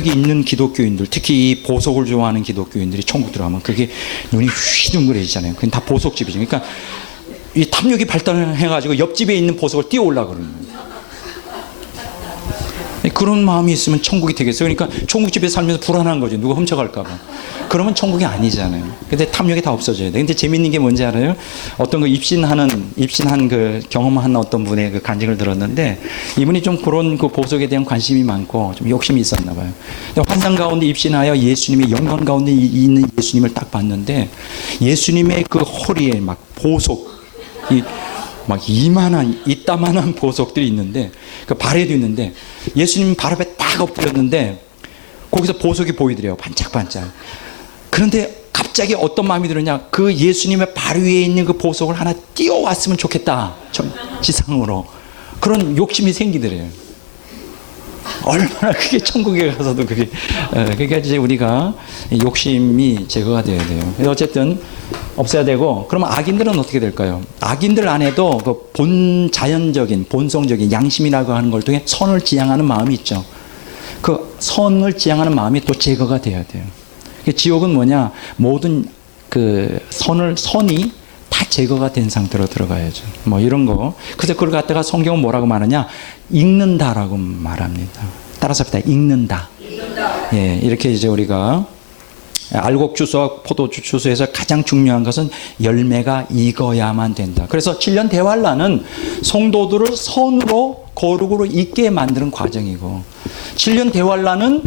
있는 기독교인들, 특히 이 보석을 좋아하는 기독교인들이 천국 들어가면 그게 눈이 휘둥그레지잖아요. 그건 다 보석집이죠. 그러니까 이 탐욕이 발달해가지고 옆집에 있는 보석을 띄워오려고 그러는 거예요. 그런 마음이 있으면 천국이 되겠어요. 그러니까 천국집에 살면서 불안한 거죠. 누가 훔쳐갈까봐. 그러면 천국이 아니잖아요. 근데 탐욕이 다 없어져야 돼. 근데 재밌는 게 뭔지 알아요? 어떤 그 입신한 그 경험한 어떤 분의 그 간증을 들었는데, 이분이 좀 그런 그 보석에 대한 관심이 많고 좀 욕심이 있었나 봐요. 근데 환상 가운데 입신하여 예수님의 영광 가운데 있는 예수님을 딱 봤는데, 예수님의 그 허리에 막 보석, 막 이따만한 보석들이 있는데, 그 발에도 있는데, 예수님 발 앞에 딱 엎드렸는데, 거기서 보석이 보이더래요. 반짝반짝. 그런데 갑자기 어떤 마음이 들었냐? 그 예수님의 발 위에 있는 그 보석을 하나 띄워왔으면 좋겠다. 지상으로. 그런 욕심이 생기더래요. 얼마나 그게 천국에 가서도 그게, 그러니까 이제 우리가 욕심이 제거가 돼야 돼요. 어쨌든 없어야 되고, 그러면 악인들은 어떻게 될까요? 악인들 안에도 그 본성적인 양심이라고 하는 걸 통해 선을 지향하는 마음이 있죠. 그 선을 지향하는 마음이 또 제거가 돼야 돼요. 지옥은 뭐냐? 모든 그 선이 다 제거가 된 상태로 들어가야죠. 뭐 이런 거. 그래서 그걸 갖다가 성경은 뭐라고 말하냐? 읽는다라고 말합니다. 따라서 합시다. 읽는다. 예, 이렇게 이제 우리가 알곡 추수와 포도주 추수에서 가장 중요한 것은 열매가 익어야만 된다. 그래서 7년 대환란은 성도들을 선으로 거룩으로 있게 만드는 과정이고, 7년 대환란은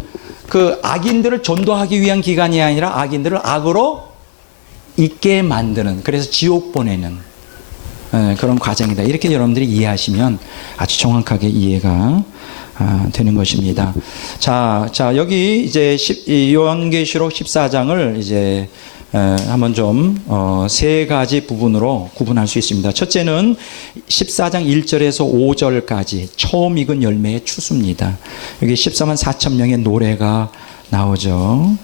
그 악인들을 전도하기 위한 기간이 아니라 악인들을 악으로 있게 만드는, 그래서 지옥 보내는 그런 과정이다. 이렇게 여러분들이 이해하시면 아주 정확하게 이해가 되는 것입니다. 자, 여기 이제 요한계시록 14장을 이제 한번 좀 세 가지 부분으로 구분할 수 있습니다. 첫째는 14장 1절에서 5절까지 처음 익은 열매의 추수입니다. 여기 14만 4천 명의 노래가 나오죠.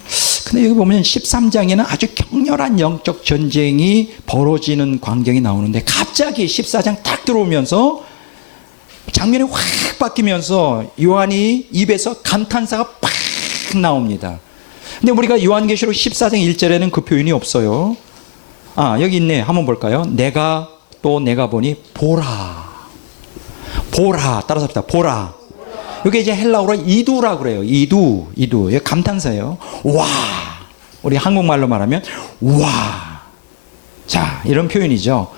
근데 여기 보면 13장에는 아주 격렬한 영적 전쟁이 벌어지는 광경이 나오는데 갑자기 14장 딱 들어오면서 장면이 확 바뀌면서 요한이 입에서 감탄사가 팍 나옵니다. 근데 우리가 요한계시록 14장 1절에는 그 표현이 없어요. 여기 있네. 한번 볼까요? 내가 보니 보라. 따라서 합시다. 보라. 이게 이제 헬라어로 이두라 그래요. 이두. 이게 감탄사예요. 와. 우리 한국말로 말하면 와. 자, 이런 표현이죠.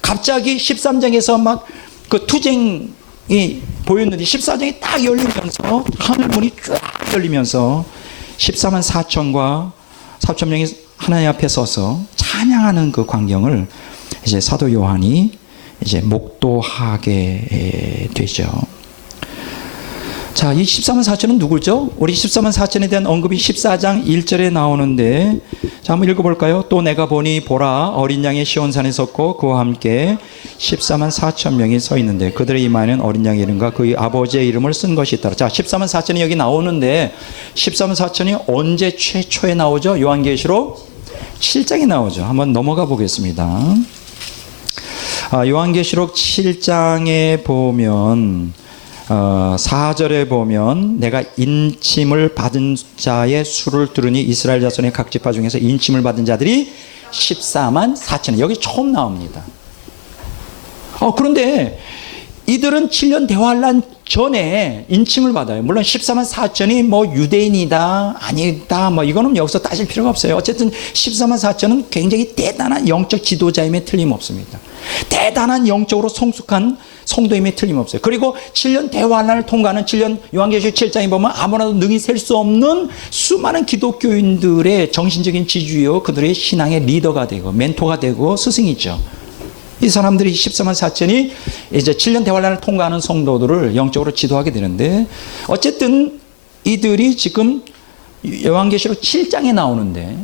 갑자기 13장에서 막 그 투쟁이 보였는데 14장이 딱 열리면서 하늘문이 쫙 열리면서 14만 4천 명이 하나님 앞에 서서 찬양하는 그 광경을 이제 사도 요한이 이제 목도하게 되죠. 자, 이 14만 4천은 누구죠? 우리 14만 4천에 대한 언급이 14장 1절에 나오는데, 자, 한번 읽어볼까요? 또 내가 보니 보라 어린 양의 시온산에 섰고 그와 함께 14만 4천 명이 서 있는데 그들의 이마에는 어린 양의 이름과 그의 아버지의 이름을 쓴 것이 있더라. 자, 14만 4천이 여기 나오는데 14만 4천이 언제 최초에 나오죠? 요한계시록 7장에 나오죠. 한번 넘어가 보겠습니다. 요한계시록 7장에 보면 4절에 보면 내가 인침을 받은 자의 수를 들으니 이스라엘 자손의 각 지파 중에서 인침을 받은 자들이 14만 4천. 여기 처음 나옵니다. 그런데 이들은 7년 대환란 전에 인침을 받아요. 물론 14만 4천이 뭐 유대인이다 아니다 뭐 이거는 여기서 따질 필요가 없어요. 어쨌든 14만 4천은 굉장히 대단한 영적 지도자임에 틀림없습니다. 대단한 영적으로 성숙한 성도임에 틀림없어요. 그리고 7년 대환란을 통과하는 7년 요한계시록 7장에 보면 아무나도 능히 셀 수 없는 수많은 기독교인들의 정신적인 지주요 그들의 신앙의 리더가 되고 멘토가 되고 스승이죠. 이 사람들이 14만 4천이 이제 7년 대환란을 통과하는 성도들을 영적으로 지도하게 되는데 어쨌든 이들이 지금 요한계시록 7장에 나오는데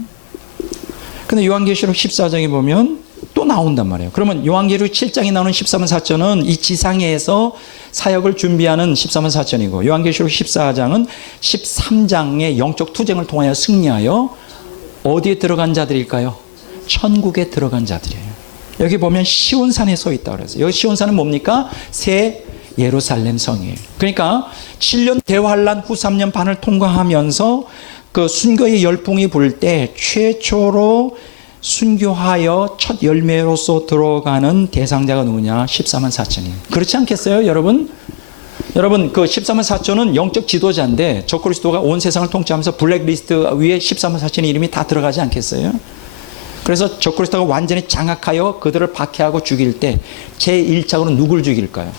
근데 요한계시록 14장에 보면 또 나온단 말이에요. 그러면 요한계시록 7장에 나오는 14만 4천은 이 지상에서 사역을 준비하는 14만 4천이고 요한계시록 14장은 13장의 영적 투쟁을 통하여 승리하여 어디에 들어간 자들일까요? 천국에 들어간 자들이에요. 여기 보면 시온산에 서 있다고 그랬어요. 여기 시온산은 뭡니까? 새 예루살렘 성이에요. 그러니까 7년 대환란 후 3년 반을 통과하면서 그 순교의 열풍이 불 때 최초로 순교하여 첫 열매로서 들어가는 대상자가 누구냐? 14만 4천이에요. 그렇지 않겠어요, 여러분? 여러분, 그 14만 4천은 영적 지도자인데 적그리스도가 온 세상을 통치하면서 블랙리스트 위에 14만 4천의 이름이 다 들어가지 않겠어요? 그래서 적그리스도가 완전히 장악하여 그들을 박해하고 죽일 때 제1차적으로 누굴 죽일까요?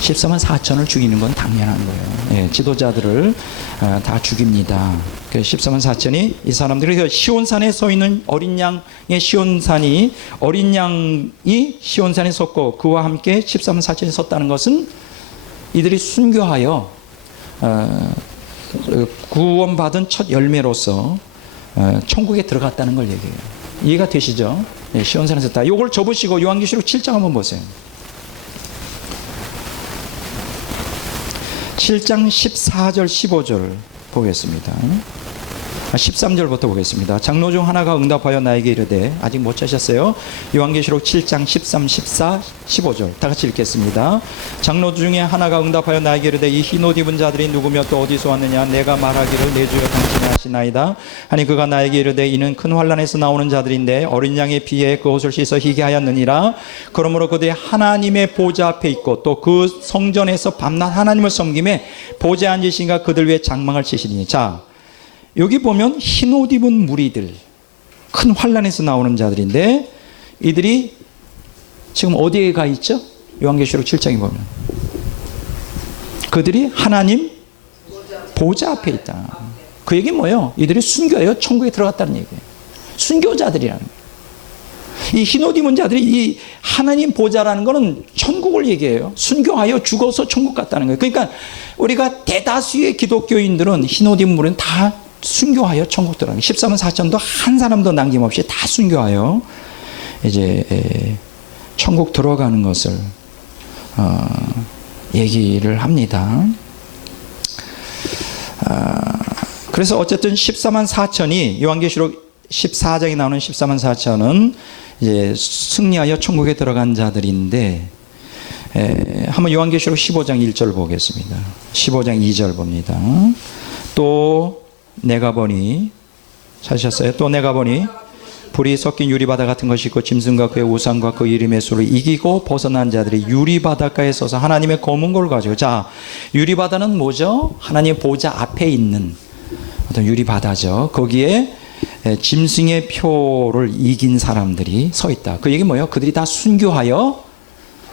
14만 4천을 죽이는 건 당연한 거예요. 예, 지도자들을 다 죽입니다. 그래서 14만 4천이 이 사람들이 시온산에 서 있는 어린 양의 어린 양이 시온산에 섰고 그와 함께 14만 4천이 섰다는 것은 이들이 순교하여 구원받은 첫 열매로서 천국에 들어갔다는 걸 얘기해요. 이해가 되시죠? 네, 시온산에 섰다. 이걸 접으시고 요한계시록 7장 한번 보세요. 7장 14절 15절 보겠습니다. 13절부터 보겠습니다. 장로 중 하나가 응답하여 나에게 이르되 아직 못 찾으셨어요? 요한계시록 7장 13, 14, 15절 다 같이 읽겠습니다. 장로 중에 하나가 응답하여 나에게 이르되 이 흰옷 입은 자들이 누구며 또 어디서 왔느냐? 내가 말하기를 내 주여 당신이 하시나이다. 아니 그가 나에게 이르되 이는 큰 환란에서 나오는 자들인데 어린 양의 피에 그 옷을 씻어 희게 하였느니라. 그러므로 그들이 하나님의 보좌 앞에 있고 또 그 성전에서 밤낮 하나님을 섬김에 보좌에 앉으신가 그들 위에 장막을 치시니. 자, 여기 보면 흰옷 입은 무리들, 큰 환란에서 나오는 자들인데 이들이 지금 어디에 가 있죠? 요한계시록 7장에 보면 그들이 하나님 보좌 앞에 있다. 그 얘기는 뭐예요? 이들이 순교해요. 천국에 들어갔다는 얘기예요. 순교자들이라는 거예요. 이 흰옷 입은 자들이 이 하나님 보좌라는 것은 천국을 얘기해요. 순교하여 죽어서 천국 갔다는 거예요. 그러니까 우리가 대다수의 기독교인들은 흰옷 입은 무리는 다 순교하여 천국 들어가는 14만 4천도 한 사람도 남김없이 다 순교하여 이제 천국 들어가는 것을 얘기를 합니다. 그래서 어쨌든 14만 4천이 요한계시록 14장에 나오는 14만 4천은 이제 승리하여 천국에 들어간 자들인데, 한번 요한계시록 15장 1절 보겠습니다. 15장 2절 봅니다. 또 내가 보니, 찾으셨어요? 또 내가 보니 불이 섞인 유리바다 같은 것이 있고 짐승과 그의 우상과 그 이름의 수를 이기고 벗어난 자들이 유리바닷가에 서서 하나님의 검은 걸 가지고, 자, 유리바다는 뭐죠? 하나님의 보좌 앞에 있는 어떤 유리바다죠. 거기에 짐승의 표를 이긴 사람들이 서 있다. 그 얘기 뭐예요? 그들이 다 순교하여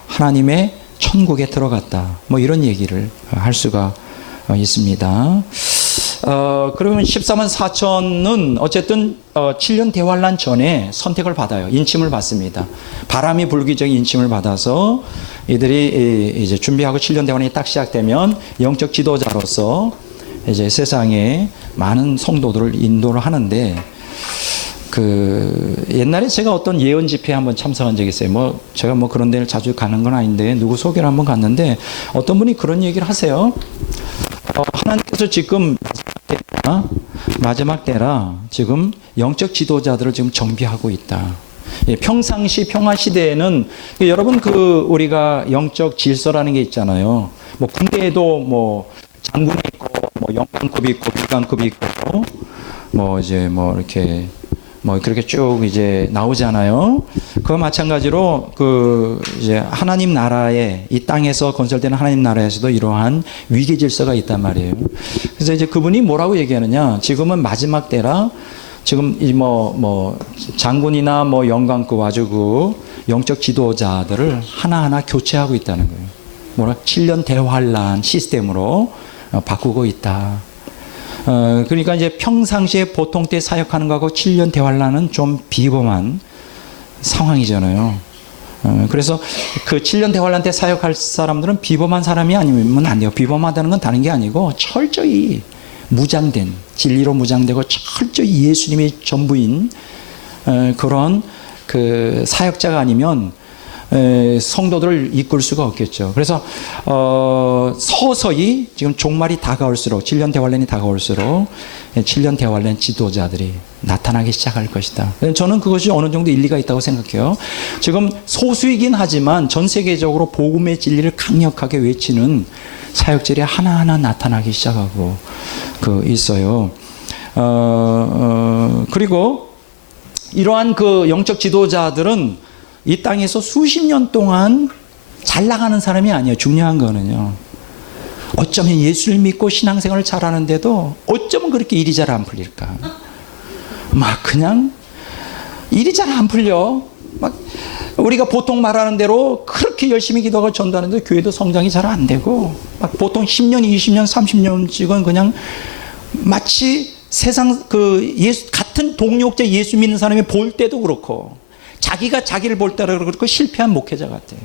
하나님의 천국에 들어갔다. 뭐 이런 얘기를 할 수가 있습니다. 그러면 14만 4천은 어쨌든 7년 대환란 전에 선택을 받아요. 인침을 받습니다. 바람이 불기 전에 인침을 받아서 이들이 이제 준비하고 7년 대환이 딱 시작되면 영적 지도자로서 이제 세상에 많은 성도들을 인도를 하는데, 옛날에 제가 어떤 예언 집회에 한번 참석한 적이 있어요. 제가 그런 데를 자주 가는 건 아닌데 누구 소개를 한번 갔는데 어떤 분이 그런 얘기를 하세요. 하나님께서 지금 마지막 때라 지금 영적 지도자들을 지금 정비하고 있다. 평상시 평화 시대에는 여러분 우리가 영적 질서라는 게 있잖아요. 군대에도 장군이 있고 영관급이 있고 비관급이 있고 이렇게 그렇게 쭉 이제 나오잖아요. 그와 마찬가지로 이제 하나님 나라에, 이 땅에서 건설되는 하나님 나라에서도 이러한 위계 질서가 있단 말이에요. 그래서 이제 그분이 뭐라고 얘기하느냐, 지금은 마지막 때라 지금 장군이나 영관급 아주 영적 지도자들을 하나하나 교체하고 있다는 거예요. 7년 대환란 시스템으로 바꾸고 있다. 그러니까 이제 평상시에 보통 때 사역하는 거하고 7년 대환란은 좀 비범한 상황이잖아요. 그래서 그 7년 대환란 때 사역할 사람들은 비범한 사람이 아니면 안 돼요. 비범하다는 건 다른 게 아니고 철저히 무장된, 진리로 무장되고 철저히 예수님이 전부인 그런 사역자가 아니면 성도들을 이끌 수가 없겠죠. 그래서 서서히 지금 종말이 다가올수록, 7년 대환란이 다가올수록 7년 대환란 지도자들이 나타나기 시작할 것이다. 저는 그것이 어느 정도 일리가 있다고 생각해요. 지금 소수이긴 하지만 전 세계적으로 복음의 진리를 강력하게 외치는 사역들이 하나하나 나타나기 시작하고 있어요. 그리고 이러한 영적 지도자들은 이 땅에서 수십 년 동안 잘 나가는 사람이 아니에요. 중요한 거는요, 어쩌면 예수를 믿고 신앙생활을 잘하는데도 어쩌면 그렇게 일이 잘 안 풀릴까. 그냥 일이 잘 안 풀려. 우리가 보통 말하는 대로 그렇게 열심히 기도하고 전도하는데 교회도 성장이 잘 안 되고, 보통 10년, 20년, 30년씩은 그냥 마치 세상 같은 동력자 예수 믿는 사람이 볼 때도 그렇고, 자기가 자기를 볼 때도 그렇고 실패한 목회자 같아요.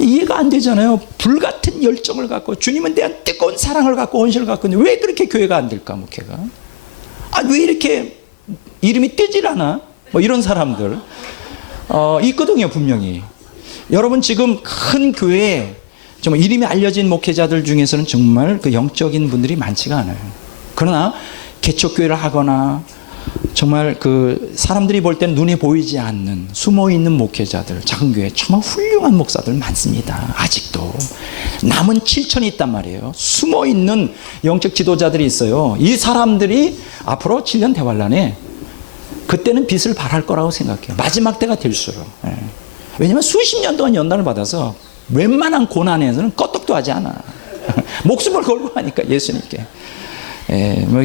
이해가 안 되잖아요. 불같은 열정을 갖고 주님에 대한 뜨거운 사랑을 갖고 헌신을 갖고 있는데 왜 그렇게 교회가 안 될까, 목회가? 왜 이렇게 이름이 뜨질 않아? 이런 사람들 있거든요, 분명히. 여러분, 지금 큰 교회에 정말 이름이 알려진 목회자들 중에서는 정말 영적인 분들이 많지가 않아요. 그러나 개척교회를 하거나 정말 사람들이 볼 때는 눈에 보이지 않는 숨어있는 목회자들, 작은 교회 정말 훌륭한 목사들 많습니다. 아직도 남은 7천이 있단 말이에요. 숨어있는 영적 지도자들이 있어요. 이 사람들이 앞으로 7년 대환란에 그때는 빛을 발할 거라고 생각해요. 마지막 때가 될수록. 왜냐하면 수십 년 동안 연단을 받아서 웬만한 고난에서는 껐떡도 하지 않아. 목숨을 걸고 하니까, 예수님께.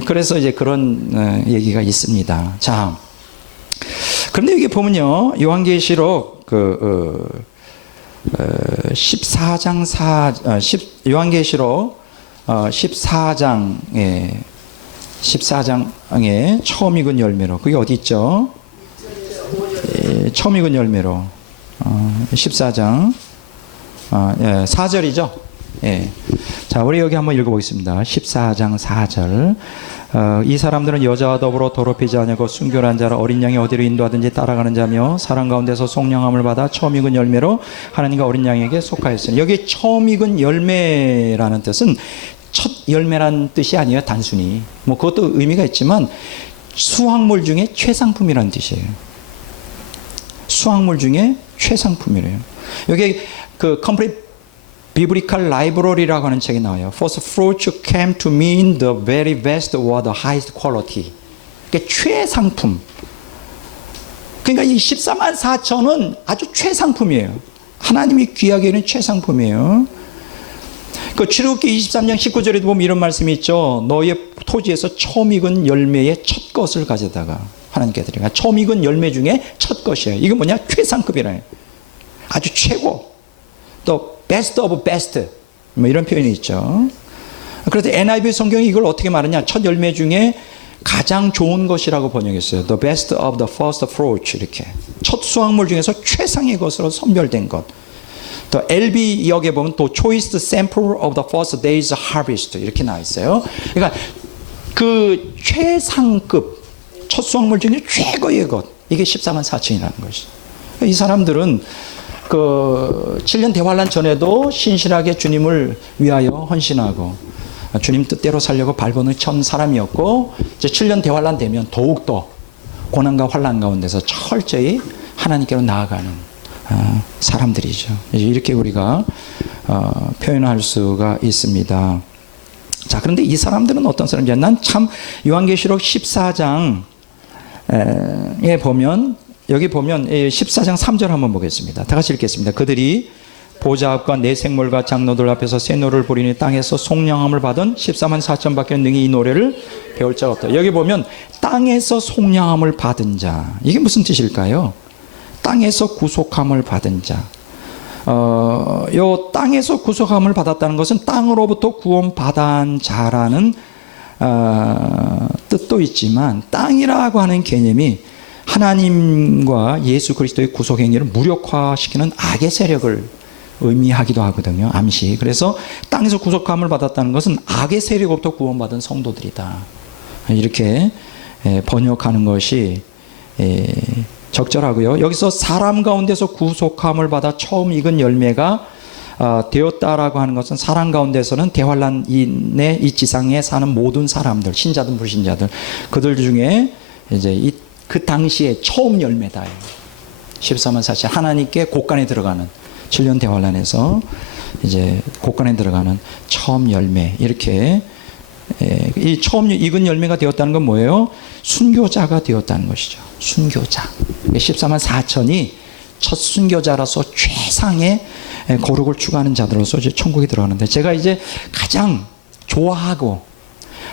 그래서 이제 그런 얘기가 있습니다. 자, 그런데 여기 보면요, 요한계시록 14장 요한계시록 14장에 처음 익은 열매로, 그게 어디 있죠? 처음 익은 열매로 14장 4절이죠. 예. 자, 우리 여기 한번 읽어보겠습니다. 14장 4절. 이 사람들은 여자와 더불어 더럽히지 아니하고 순결한 자라 어린 양이 어디로 인도하든지 따라가는 자며 사랑 가운데서 속량함을 받아 처음 익은 열매로 하나님과 어린 양에게 속하였으니, 여기 처음 익은 열매라는 뜻은 첫 열매란 뜻이 아니에요. 단순히 뭐 그것도 의미가 있지만 수확물 중에 최상품이라는 뜻이에요. 수확물 중에 최상품이래요. 여기 그 Complete Biblical Library라고 하는 책이 나와요. First fruits came to mean the very best or the highest quality. 그러니까 최상품. 그러니까 이 14만 4천은 아주 최상품이에요. 하나님이 귀하게 여기는 최상품이에요. 그 출애굽기 23장 19절에도 보면 이런 말씀이 있죠. 너의 토지에서 처음 익은 열매의 첫 것을 가져다가 하나님께 드리라. 처음 익은 열매 중에 첫 것이에요. 이게 뭐냐? 최상급이라요. 아주 최고. 또 best of best 뭐 이런 표현이 있죠. 그래서 NIV 성경이 이걸 어떻게 말하냐? 첫 열매 중에 가장 좋은 것이라고 번역했어요. The best of the first fruits. 이렇게 첫 수확물 중에서 최상의 것으로 선별된 것. 또 LB 역에 보면 또 choice sample of the first day's harvest 이렇게 나와 있어요. 그러니까 그 최상급 첫 수확물 중에 최고의 것, 이게 14만 4천이라는 것이죠. 이 사람들은 그 7년 대환란 전에도 신실하게 주님을 위하여 헌신하고 주님 뜻대로 살려고 발버둥 사람이었고, 이제 7년 대환란 되면 더욱더 고난과 환란 가운데서 철저히 하나님께로 나아가는 사람들이죠. 이렇게 우리가 표현할 수가 있습니다. 자, 그런데 이 사람들은 어떤 사람이냐? 난 참 요한계시록 14장에 보면, 여기 보면 14장 3절 한번 보겠습니다. 다 같이 읽겠습니다. 그들이 보좌 앞과 내 생물과 장로들 앞에서 새 노래를 부리니 땅에서 속량함을 받은 14만 4천 밖에 능히 이 노래를 배울 자가 없다. 여기 보면 땅에서 속량함을 받은 자, 이게 무슨 뜻일까요? 땅에서 구속함을 받은 자. 요 땅에서 구속함을 받았다는 것은 땅으로부터 구원받은 자라는 뜻도 있지만, 땅이라고 하는 개념이 하나님과 예수 그리스도의 구속 행위를 무력화시키는 악의 세력을 의미하기도 하거든요. 암시. 그래서 땅에서 구속함을 받았다는 것은 악의 세력으로부터 구원받은 성도들이다. 이렇게 번역하는 것이 적절하고요. 여기서 사람 가운데서 구속함을 받아 처음 익은 열매가 되었다라고 하는 것은 사람 가운데서는 대환란의 이 지상에 사는 모든 사람들, 신자든 불신자들, 그들 중에 이제 그 당시에 처음 열매다. 14만 4천 하나님께 곳간에 들어가는 7년 대환란에서 이제 곳간에 들어가는 처음 열매, 이렇게 이 처음 익은 열매가 되었다는 건 뭐예요? 순교자가 되었다는 것이죠. 순교자. 14만 4천이 첫 순교자라서 최상의 거룩을 추구하는 자들로서 이제 천국에 들어가는데, 제가 이제 가장 좋아하고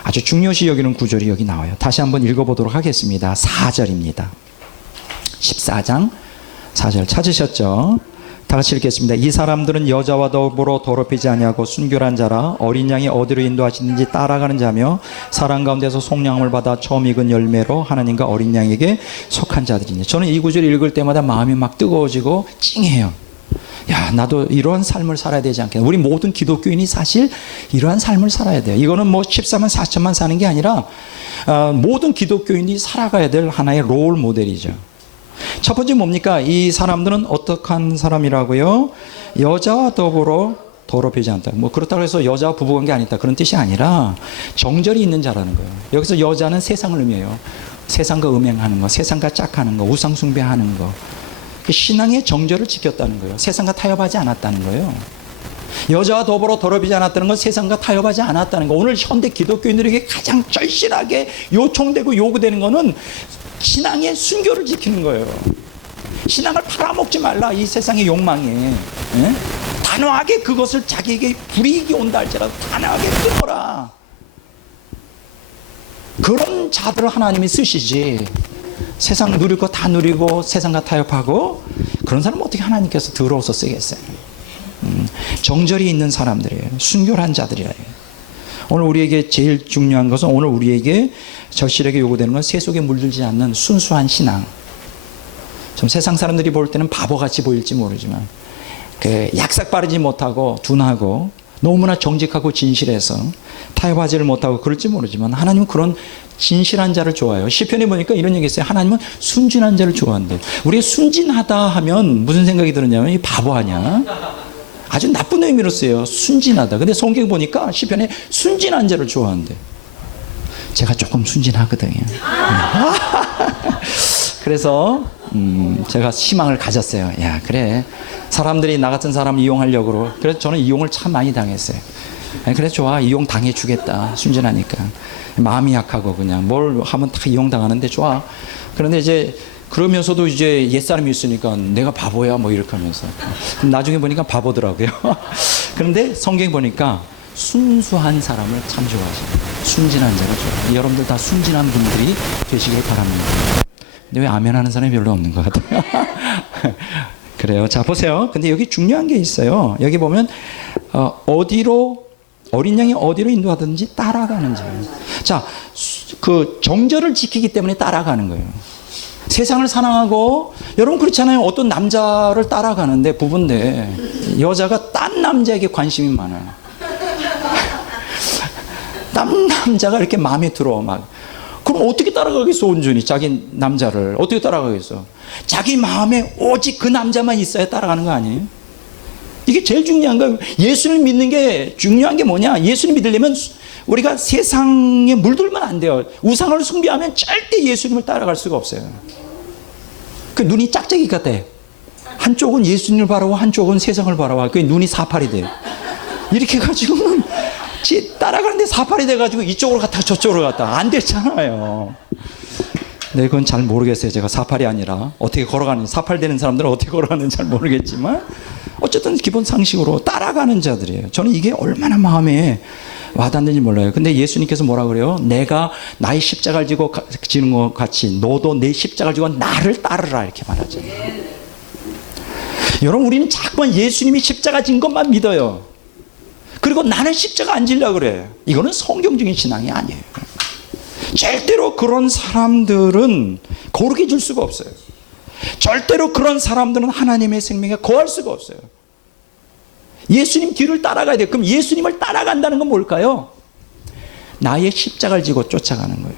아주 중요시 여기는 구절이 여기 나와요. 다시 한번 읽어보도록 하겠습니다. 4절입니다. 14장 4절 찾으셨죠? 다 같이 읽겠습니다. 이 사람들은 여자와 더불어 더럽히지 아니하고 순결한 자라 어린 양이 어디로 인도하시는지 따라가는 자며 사랑 가운데서 속량함을 받아 처음 익은 열매로 하나님과 어린 양에게 속한 자들이니. 저는 이 구절 읽을 때마다 마음이 막 뜨거워지고 찡해요. 야, 나도 이러한 삶을 살아야 되지 않겠나. 우리 모든 기독교인이 사실 이러한 삶을 살아야 돼요. 이거는 뭐 14만 4천만 사는 게 아니라 모든 기독교인이 살아가야 될 하나의 롤 모델이죠. 첫 번째 뭡니까? 이 사람들은 어떡한 사람이라고요? 여자와 더불어 더럽히지 않다. 뭐 그렇다고 해서 여자와 부부관계 안 있다, 그런 뜻이 아니라 정절이 있는 자라는 거예요. 여기서 여자는 세상을 의미해요. 세상과 음행하는 거, 세상과 짝하는 거, 우상 숭배하는 거. 신앙의 정절을 지켰다는 거예요. 세상과 타협하지 않았다는 거예요. 여자와 더불어 더럽히지 않았다는 건 세상과 타협하지 않았다는 거. 오늘 현대 기독교인들에게 가장 절실하게 요청되고 요구되는 거는 신앙의 순교를 지키는 거예요. 신앙을 팔아먹지 말라, 이 세상의 욕망에. 예? 단호하게 그것을 자기에게 불이익이 온다 할지라도 단호하게 끊어라. 그런 자들을 하나님이 쓰시지, 세상 누릴 거 다 누리고 세상과 타협하고 그런 사람은 어떻게 하나님께서 더러워서 쓰겠어요? 정절이 있는 사람들이에요. 순결한 자들이에요. 오늘 우리에게 제일 중요한 것은, 오늘 우리에게 절실하게 요구되는 건 세속에 물들지 않는 순수한 신앙. 좀 세상 사람들이 볼 때는 바보같이 보일지 모르지만 그 약삭 빠르지 못하고 둔하고 너무나 정직하고 진실해서 타협하지를 못하고 그럴지 모르지만 하나님은 그런 진실한 자를 좋아해요. 시편에 보니까 이런 얘기 있어요. 하나님은 순진한 자를 좋아한대요. 우리가 순진하다 하면 무슨 생각이 드느냐면 이 바보 아니야? 아주 나쁜 의미로 써요. 순진하다. 근데 성경 보니까 시편에 순진한 자를 좋아한대. 제가 조금 순진하거든요. 그래서 제가 희망을 가졌어요. 야, 그래. 사람들이 나 같은 사람 이용하려고. 그래서 저는 이용을 참 많이 당했어요. 그래, 좋아. 이용 당해주겠다. 순진하니까. 마음이 약하고 그냥 뭘 하면 다 이용당하는데 좋아. 그런데 이제 그러면서도 이제 옛사람이 있으니까 내가 바보야 뭐 이렇게 하면서. 나중에 보니까 바보더라고요. 그런데 성경 보니까 순수한 사람을 참 좋아하시고 순진한 자를 좋아해요. 여러분들 다 순진한 분들이 되시길 바랍니다. 근데 왜 아멘 하는 사람이 별로 없는 것 같아요. 그래요. 자, 보세요. 근데 여기 중요한 게 있어요. 여기 보면 어린 양이 어디로 인도하든지 따라가는 자예요. 자, 그 정절을 지키기 때문에 따라가는 거예요. 세상을 사랑하고, 여러분 그렇잖아요. 어떤 남자를 따라가는데 부부인데 여자가 딴 남자에게 관심이 많아요. 딴 남자가 이렇게 마음에 들어 막. 그럼 어떻게 따라가겠어? 온전히 자기 남자를 어떻게 따라가겠어? 자기 마음에 오직 그 남자만 있어야 따라가는 거 아니에요? 이게 제일 중요한 거예요. 예수를 믿는 게 중요한 게 뭐냐? 예수를 믿으려면 우리가 세상에 물들면 안 돼요. 우상을 숭배하면 절대 예수님을 따라갈 수가 없어요. 그 눈이 짝짝이 같아. 한쪽은 예수님을 바라고 한쪽은 세상을 바라봐. 그 눈이 사팔이 돼요. 이렇게 가지고는 따라가는데 사팔이 돼가지고 이쪽으로 갔다가 저쪽으로 갔다가 안 됐잖아요. 네, 그건 잘 모르겠어요. 제가 사팔이 아니라 어떻게 걸어가는지, 사팔 되는 사람들은 어떻게 걸어가는지 잘 모르겠지만 어쨌든 기본 상식으로 따라가는 자들이에요. 저는 이게 얼마나 마음에 와닿는지 몰라요. 근데 예수님께서 뭐라 그래요? 내가 나의 십자가를 지고 지는 것 같이 너도 내 십자가를 지고 나를 따르라 이렇게 말하잖아요. 여러분 우리는 자꾸만 예수님이 십자가 진 것만 믿어요. 그리고 나는 십자가 안 지려고 그래. 이거는 성경적인 신앙이 아니에요. 절대로 그런 사람들은 거룩해 줄 수가 없어요. 절대로 그런 사람들은 하나님의 생명에 거할 수가 없어요. 예수님 뒤를 따라가야 돼요. 그럼 예수님을 따라간다는 건 뭘까요? 나의 십자가를 지고 쫓아가는 거예요.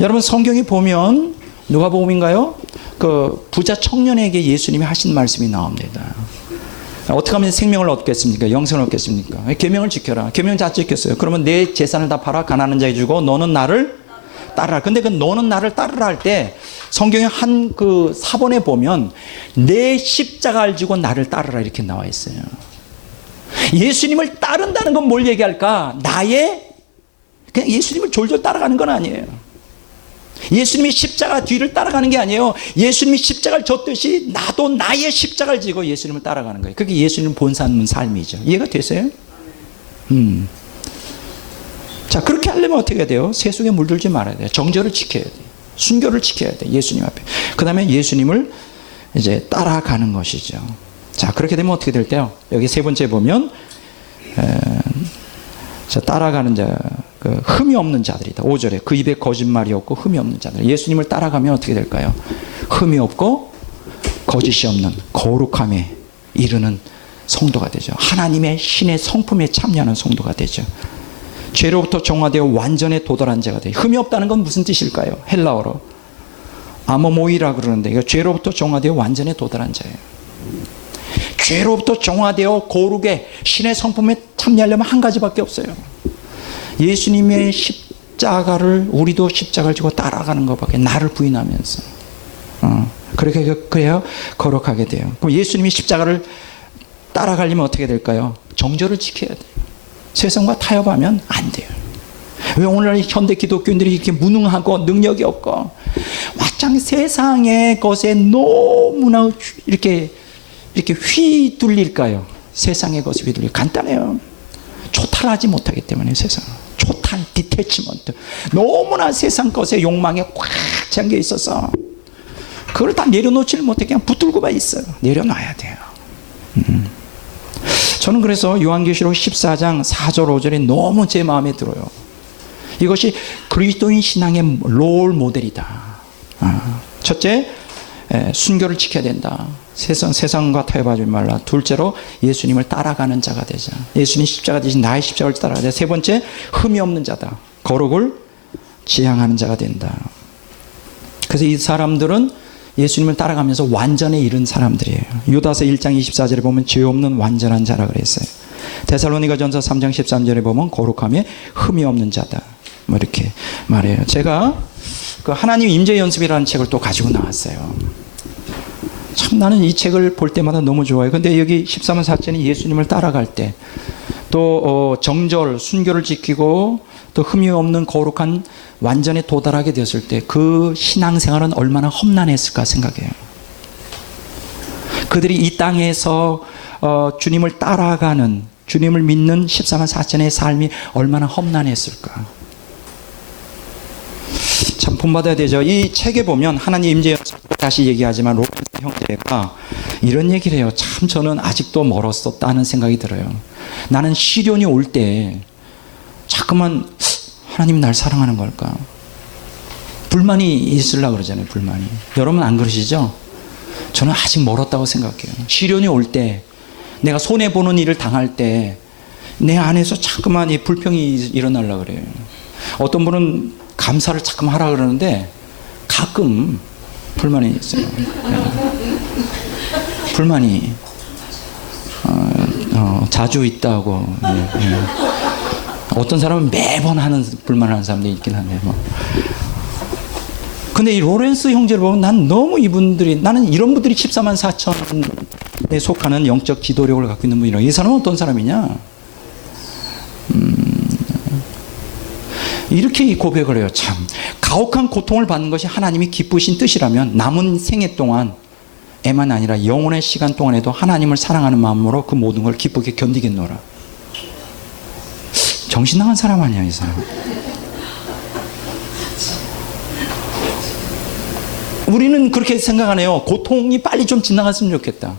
여러분 성경에 보면 누가복음인가요? 그 부자 청년에게 예수님이 하신 말씀이 나옵니다. 어떻게 하면 생명을 얻겠습니까? 영생을 얻겠습니까? 계명을 지켜라. 계명 다 지켰어요. 그러면 내 재산을 다 팔아 가난한 자에게 주고 너는 나를 따르라. 근데 그 너는 나를 따르라 할 때 성경의 한 그 사본에 보면 내 십자가를 지고 나를 따르라 이렇게 나와 있어요. 예수님을 따른다는 건 뭘 얘기할까? 그냥 예수님을 졸졸 따라가는 건 아니에요. 예수님이 십자가 뒤를 따라가는 게 아니에요. 예수님이 십자가를 졌듯이 나도 나의 십자가를 지고 예수님을 따라가는 거예요. 그게 예수님 본받는 삶이죠. 이해가 되세요? 자, 그렇게 하려면 어떻게 해야 돼요? 세속에 물들지 말아야 돼요. 정절을 지켜야 돼요. 순교를 지켜야 돼요. 예수님 앞에. 그 다음에 예수님을 이제 따라가는 것이죠. 자, 그렇게 되면 어떻게 될까요? 여기 세 번째 보면 따라가는 자, 그 흠이 없는 자들이다. 5절에 그 입에 거짓말이 없고 흠이 없는 자들. 예수님을 따라가면 어떻게 될까요? 흠이 없고 거짓이 없는 거룩함에 이르는 성도가 되죠. 하나님의 신의 성품에 참여하는 성도가 되죠. 죄로부터 정화되어 완전에 도달한 자가 돼요. 흠이 없다는 건 무슨 뜻일까요? 헬라어로 아모모이라 그러는데 이거 죄로부터 정화되어 완전에 도달한 자예요. 죄로부터 정화되어 거룩에 신의 성품에 참여하려면 한 가지밖에 없어요. 예수님의 십자가를 우리도 십자가를 지고 따라가는 것밖에. 나를 부인하면서 그래야 거룩하게 돼요. 그럼 예수님이 십자가를 따라가려면 어떻게 될까요? 정절을 지켜야 돼요. 세상과 타협하면 안 돼요. 왜 오늘날 현대 기독교인들이 이렇게 무능하고 능력이 없고 마땅히 세상의 것에 너무나 이렇게 휘둘릴까요? 세상의 것에 휘둘릴. 간단해요. 초탈하지 못하기 때문에 세상. 초탈, 디태치먼트. 너무나 세상 것에 욕망에 꽉 잠겨 있어서 그걸 다 내려놓지를 못해 그냥 붙들고만 있어요. 내려놔야 돼요. 저는 그래서 요한계시록 14장 4절 5절이 너무 제 마음에 들어요. 이것이 그리스도인 신앙의 롤 모델이다. 첫째, 순교를 지켜야 된다. 세상과 타협하지 말라. 둘째로 예수님을 따라가는 자가 되자. 예수님 십자가 되신 나의 십자가를 따라가자. 세 번째, 흠이 없는 자다. 거룩을 지향하는 자가 된다. 그래서 이 사람들은 예수님을 따라가면서 완전에 이른 사람들이에요. 유다서 1장 24절에 보면 죄 없는 완전한 자라 그랬어요. 데살로니가전서 3장 13절에 보면 거룩함에 흠이 없는 자다. 뭐 이렇게 말해요. 제가 그 하나님 임재 연습이라는 책을 또 가지고 나왔어요. 참 나는 이 책을 볼 때마다 너무 좋아요. 근데 여기 13만 4천이 예수님을 따라갈 때 또 정절, 순교를 지키고 또 흠이 없는 거룩한 완전에 도달하게 되었을 때 그 신앙생활은 얼마나 험난했을까 생각해요. 그들이 이 땅에서 주님을 따라가는, 주님을 믿는 14만 4천의 삶이 얼마나 험난했을까. 참 본받아야 되죠. 이 책에 보면 하나님 임재 다시 얘기하지만 로렌스 형제가 이런 얘기를 해요. 참 저는 아직도 멀었었다는 생각이 들어요. 나는 시련이 올 때 자꾸만 하나님이 날 사랑하는 걸까? 불만이 있으려고 그러잖아요. 불만이. 여러분 안 그러시죠? 저는 아직 멀었다고 생각해요. 시련이 올 때, 내가 손해보는 일을 당할 때 내 안에서 자꾸만 이 불평이 일어나려고 그래요. 어떤 분은 감사를 자꾸 하라 그러는데 가끔 불만이 있어요. 불만이 자주 있다고. 어떤 사람은 매번 하는 불만하는 사람도 있긴 한데 뭐. 근데 이 로렌스 형제를 보면 난 너무 이분들이, 나는 이런 분들이 14만 4천에 속하는 영적 지도력을 갖고 있는 분이라. 이 사람은 어떤 사람이냐? 이렇게 고백을 해요. 참 가혹한 고통을 받는 것이 하나님이 기쁘신 뜻이라면 남은 생애 동안 애만 아니라 영혼의 시간 동안에도 하나님을 사랑하는 마음으로 그 모든 걸 기쁘게 견디겠노라. 정신 나간 사람 아니야 이 사람. 우리는 그렇게 생각하네요. 고통이 빨리 좀 지나갔으면 좋겠다.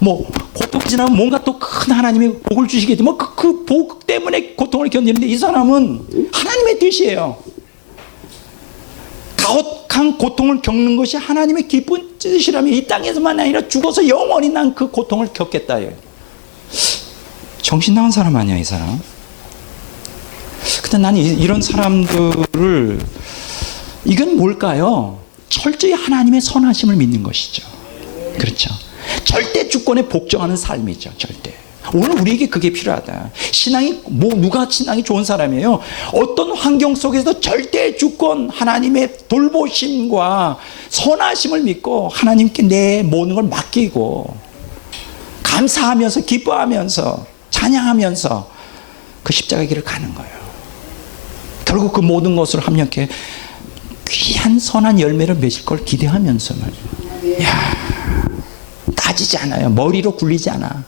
뭐 고통이 지나면 뭔가 또 큰 하나님의 복을 주시겠지. 뭐 그 복 때문에 고통을 견디는데 이 사람은 하나님의 뜻이에요. 가혹한 고통을 겪는 것이 하나님의 기쁜 뜻이라면 이 땅에서만 아니라 죽어서 영원히 난 그 고통을 겪겠다. 정신 나간 사람 아니야 이 사람. 근데 나는 이런 사람들을, 이건 뭘까요? 철저히 하나님의 선하심을 믿는 것이죠. 그렇죠. 절대 주권에 복종하는 삶이죠. 절대. 오늘 우리에게 그게 필요하다. 신앙이 누가 신앙이 좋은 사람이에요? 어떤 환경 속에서도 절대 주권, 하나님의 돌보심과 선하심을 믿고 하나님께 내 모든 걸 맡기고 감사하면서 기뻐하면서 찬양하면서 그 십자가 길을 가는 거예요. 결국 그 모든 것을 합력해 귀한 선한 열매를 맺을 걸 기대하면서 말이야. 야, 따지지 않아요. 머리로 굴리지 않아.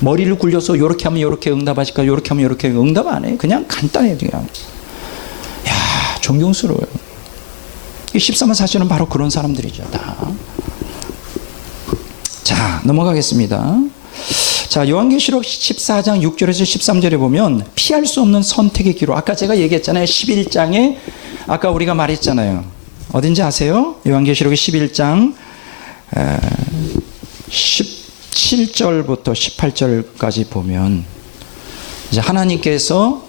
머리를 굴려서 이렇게 하면 이렇게 응답하실까, 이렇게 하면 이렇게 응답 안 해. 그냥 간단해요. 그냥. 야, 존경스러워요. 이 14만 4천은 바로 그런 사람들이죠. 다. 자, 넘어가겠습니다. 자, 요한계시록 14장 6절에서 13절에 보면 피할 수 없는 선택의 기로. 아까 제가 얘기했잖아요. 11장에 아까 우리가 말했잖아요. 어딘지 아세요? 요한계시록 11장 17절부터 18절까지 보면 이제 하나님께서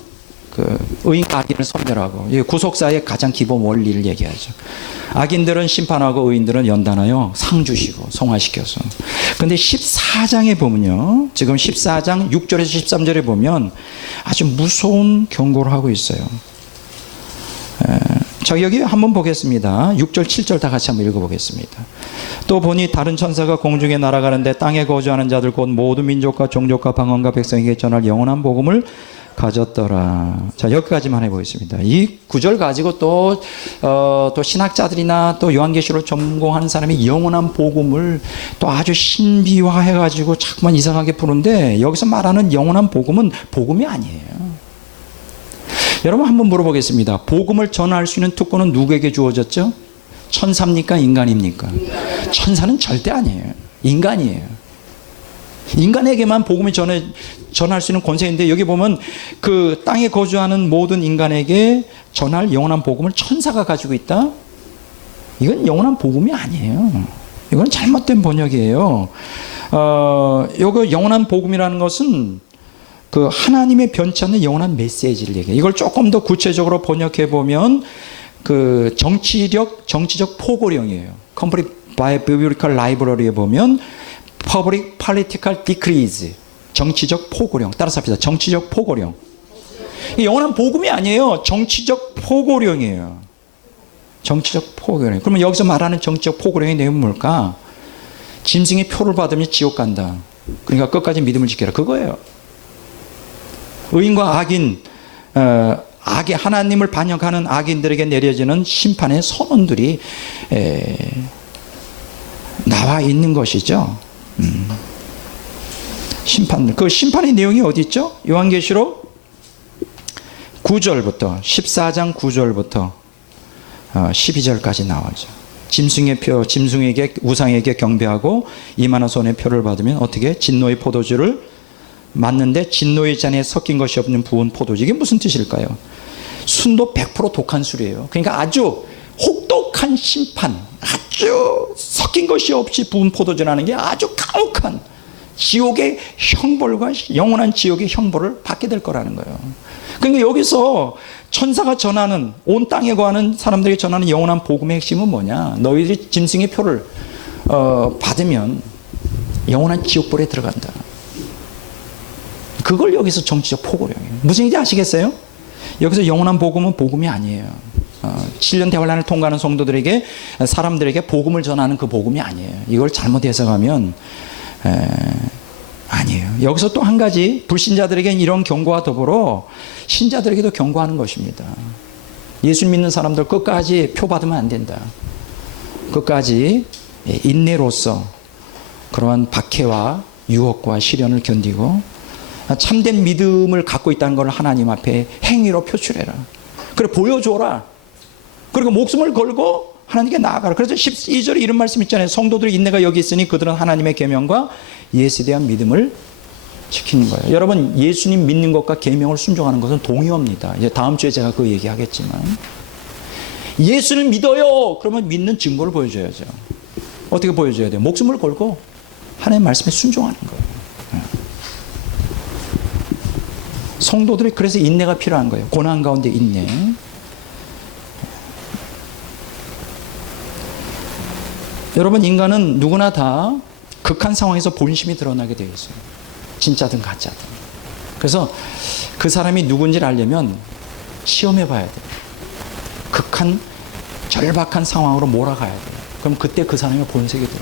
그 의인과 악인을 선별하고 구속사의 가장 기본 원리를 얘기하죠. 악인들은 심판하고 의인들은 연단하여 상 주시고 성화시켜서. 근데 14장에 보면요. 지금 14장 6절에서 13절에 보면 아주 무서운 경고를 하고 있어요. 자, 여기 한번 보겠습니다. 6절 7절 다 같이 한번 읽어보겠습니다. 또 보니 다른 천사가 공중에 날아가는데 땅에 거주하는 자들 곧 모든 민족과 종족과 방언과 백성에게 전할 영원한 복음을 가졌더라. 자, 여기까지만 해보겠습니다. 이 구절 가지고 또 신학자들이나 또 요한계시록을 전공하는 사람이 영원한 복음을 또 아주 신비화해가지고 자꾸만 이상하게 푸는데, 여기서 말하는 영원한 복음은 복음이 아니에요. 여러분 한번 물어보겠습니다. 복음을 전할 수 있는 특권은 누구에게 주어졌죠? 천사입니까? 인간입니까? 천사는 절대 아니에요. 인간이에요. 인간에게만 복음을 전할 수 있는 권세인데, 여기 보면 그 땅에 거주하는 모든 인간에게 전할 영원한 복음을 천사가 가지고 있다? 이건 영원한 복음이 아니에요. 이건 잘못된 번역이에요. 요거 영원한 복음이라는 것은 그 하나님의 변치 않는 영원한 메시지를 얘기해요. 이걸 조금 더 구체적으로 번역해 보면 그 정치적 포고령이에요. Complete Biblical Library에 보면 Public Political Decrees, 정치적 포고령. 따라서 합시다. 정치적 포고령. 영원한 복음이 아니에요. 정치적 포고령이에요. 정치적 포고령. 그러면 여기서 말하는 정치적 포고령의 내용은 뭘까? 짐승의 표를 받으면 지옥 간다. 그러니까 끝까지 믿음을 지켜라. 그거예요. 의인과 악인, 악의 하나님을 반역하는 악인들에게 내려지는 심판의 선언들이 나와 있는 것이죠. 심판. 그 심판의 내용이 어디 있죠? 요한계시록 9절부터 14장 9절부터 12절까지 나와죠. 짐승의 표, 짐승에게 우상에게 경배하고 이만한 손의 표를 받으면 어떻게? 진노의 포도주를 맞는데 진노의 잔에 섞인 것이 없는 부은 포도주. 이게 무슨 뜻일까요? 순도 100% 독한 술이에요. 그러니까 아주 혹독한 심판, 아주 섞인 것이 없이 부은 포도주라는 게 아주 가혹한 지옥의 형벌과 영원한 지옥의 형벌을 받게 될 거라는 거예요. 그러니까 여기서 천사가 전하는, 온 땅에 거하는 사람들이 전하는 영원한 복음의 핵심은 뭐냐? 너희들이 짐승의 표를 받으면 영원한 지옥불에 들어간다. 그걸 여기서 정치적 포고령이에요. 무슨 얘기인지 아시겠어요? 여기서 영원한 복음은 복음이 아니에요. 7년 대환란을 통과하는 성도들에게, 사람들에게 복음을 전하는 그 복음이 아니에요. 이걸 잘못 해석하면 아니에요. 여기서 또 한 가지, 불신자들에게는 이런 경고와 더불어 신자들에게도 경고하는 것입니다. 예수 믿는 사람들 끝까지 표 받으면 안 된다. 끝까지 인내로서 그러한 박해와 유혹과 시련을 견디고 참된 믿음을 갖고 있다는 걸 하나님 앞에 행위로 표출해라. 그래 보여줘라. 그리고 목숨을 걸고 하나님께 나아가라. 그래서 12절에 이런 말씀 있잖아요. 성도들의 인내가 여기 있으니 그들은 하나님의 계명과 예수에 대한 믿음을 지키는 거예요. 여러분, 예수님 믿는 것과 계명을 순종하는 것은 동의어입니다. 이제 다음 주에 제가 그 얘기하겠지만, 예수를 믿어요. 그러면 믿는 증거를 보여줘야죠. 어떻게 보여줘야 돼요? 목숨을 걸고 하나님의 말씀에 순종하는 거예요. 성도들이 그래서 인내가 필요한 거예요. 고난 가운데 인내. 여러분, 인간은 누구나 다 극한 상황에서 본심이 드러나게 되어 있어요. 진짜든 가짜든. 그래서 그 사람이 누군지를 알려면 시험해 봐야 돼요. 극한 절박한 상황으로 몰아가야 돼요. 그럼 그때 그 사람의 본색이 돼요.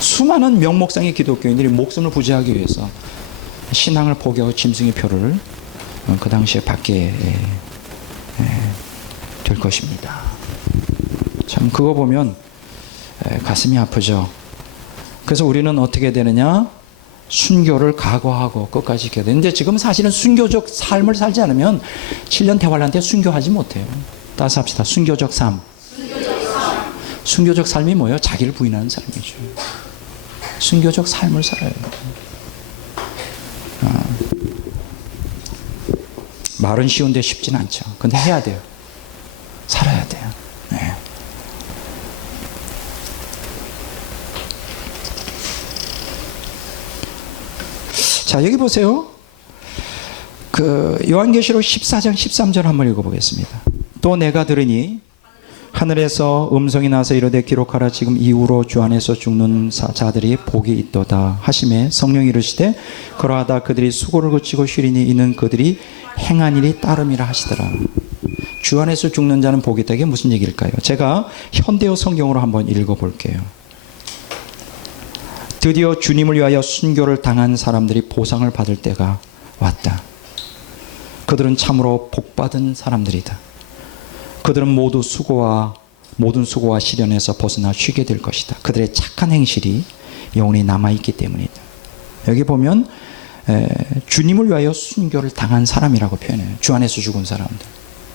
수많은 명목상의 기독교인들이 목숨을 부지하기 위해서 신앙을 포기하고 짐승의 표를 그 당시에 받게 될 것입니다. 참 그거 보면 가슴이 아프죠. 그래서 우리는 어떻게 되느냐? 순교를 각오하고 끝까지 지켜야 되는데, 지금 사실은 순교적 삶을 살지 않으면 7년 대환란 때 순교하지 못해요. 따라서 합시다. 순교적 삶. 순교적 삶이 뭐예요? 자기를 부인하는 삶이죠. 순교적 삶을 살아야 돼요. 말은 쉬운데 쉽진 않죠. 근데 해야 돼요. 살아야 돼요. 네. 자, 여기 보세요. 그 요한계시록 14장 13절 한번 읽어보겠습니다. 또 내가 들으니 하늘에서 음성이 나서 이르되 기록하라. 지금 이후로 주 안에서 죽는 자들이 복이 있도다 하심에 성령이 이르시되 그러하다 그들이 수고를 거치고 쉬리니 이는 그들이 행한 일이 따름이라 하시더라. 주 안에서 죽는 자는 복이 있다. 이게 무슨 얘기일까요? 제가 현대어 성경으로 한번 읽어볼게요. 드디어 주님을 위하여 순교를 당한 사람들이 보상을 받을 때가 왔다. 그들은 참으로 복받은 사람들이다. 그들은 모든 수고와 시련에서 벗어나 쉬게 될 것이다. 그들의 착한 행실이 영원히 남아있기 때문이다. 여기 보면 주님을 위하여 순교를 당한 사람이라고 표현해요. 주 안에서 죽은 사람들.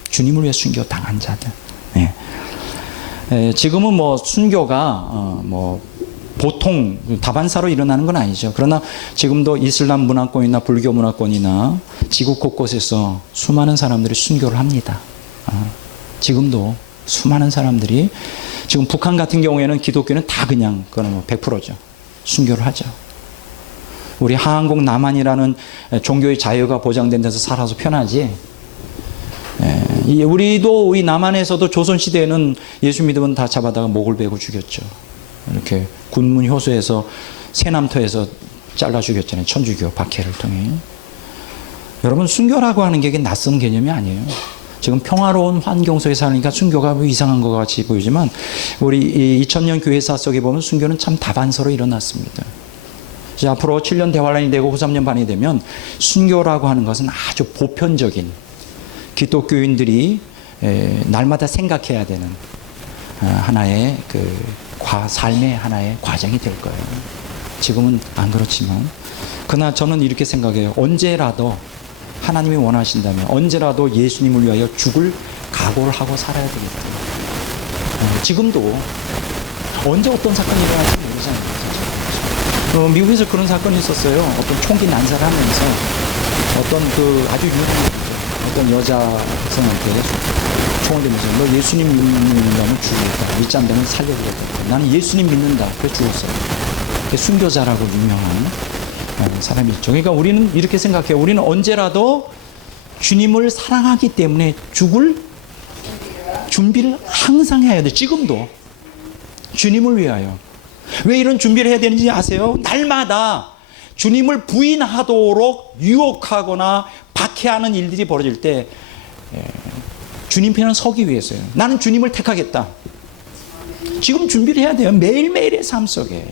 주님을 위해 순교 당한 자들. 네. 지금은 뭐 순교가 보통 다반사로 일어나는 건 아니죠. 그러나 지금도 이슬람 문화권이나 불교 문화권이나 지구 곳곳에서 수많은 사람들이 순교를 합니다. 지금도 수많은 사람들이 지금 북한 같은 경우에는 기독교는 다 그냥 그거는 뭐 100%죠. 순교를 하죠. 우리 하한국 남한이라는 종교의 자유가 보장된 데서 살아서 편하지. 우리도 우리 남한에서도 조선시대에는 예수 믿으면 다 잡아다가 목을 베고 죽였죠. 이렇게 군문 효소에서 세남터에서 잘라 죽였잖아요. 천주교 박해를 통해. 여러분 순교라고 하는 게 낯선 개념이 아니에요. 지금 평화로운 환경 속에 사니까 순교가 이상한 것 같이 보이지만 우리 2000년 교회사 속에 보면 순교는 참 다반사로 일어났습니다. 이제 앞으로 7년 대환란이 되고 후 3년 반이 되면 순교라고 하는 것은 아주 보편적인 기독교인들이 날마다 생각해야 되는 하나의 삶의 하나의 과정이 될 거예요. 지금은 안 그렇지만 그러나 저는 이렇게 생각해요. 언제라도 하나님이 원하신다면 언제라도 예수님을 위하여 죽을 각오를 하고 살아야 되겠다. 지금도 언제 어떤 사건이 일어날지 모르잖아요. 미국에서 그런 사건이 있었어요. 어떤 총기 난사하면서 어떤 아주 유명한 어떤 여자성한테 총을 들면서 너 예수님 믿는다면 죽겠다. 믿지 않는다면 살려주겠다. 나는 예수님 믿는다. 그래서 죽었어요. 순교자라고 유명한 사람이 있죠. 그러니까 우리는 이렇게 생각해요. 우리는 언제라도 주님을 사랑하기 때문에 죽을 준비를 항상 해야 돼요. 지금도 주님을 위하여. 왜 이런 준비를 해야 되는지 아세요? 날마다 주님을 부인하도록 유혹하거나 박해하는 일들이 벌어질 때 주님 편은 서기 위해서요. 나는 주님을 택하겠다. 지금 준비를 해야 돼요. 매일매일의 삶 속에.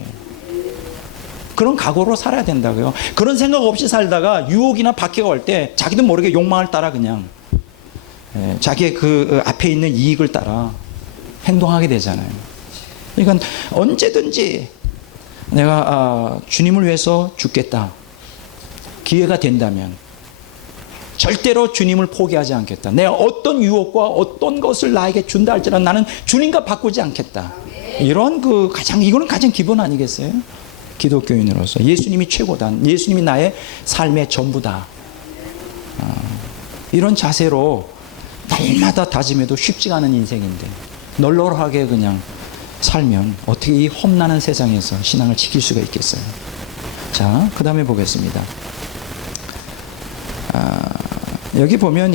그런 각오로 살아야 된다고요. 그런 생각 없이 살다가 유혹이나 박해가 올 때 자기도 모르게 욕망을 따라 그냥 자기의 그 앞에 있는 이익을 따라 행동하게 되잖아요. 그러니까 언제든지 내가 주님을 위해서 죽겠다. 기회가 된다면 절대로 주님을 포기하지 않겠다. 내가 어떤 유혹과 어떤 것을 나에게 준다 할지라도 나는 주님과 바꾸지 않겠다. 이런 이거는 가장 기본 아니겠어요? 기독교인으로서 예수님이 최고다. 예수님이 나의 삶의 전부다. 이런 자세로 날마다 다짐해도 쉽지가 않은 인생인데 널널하게 그냥 살면 어떻게 이 험난한 세상에서 신앙을 지킬 수가 있겠어요? 자, 그 다음에 보겠습니다. 여기 보면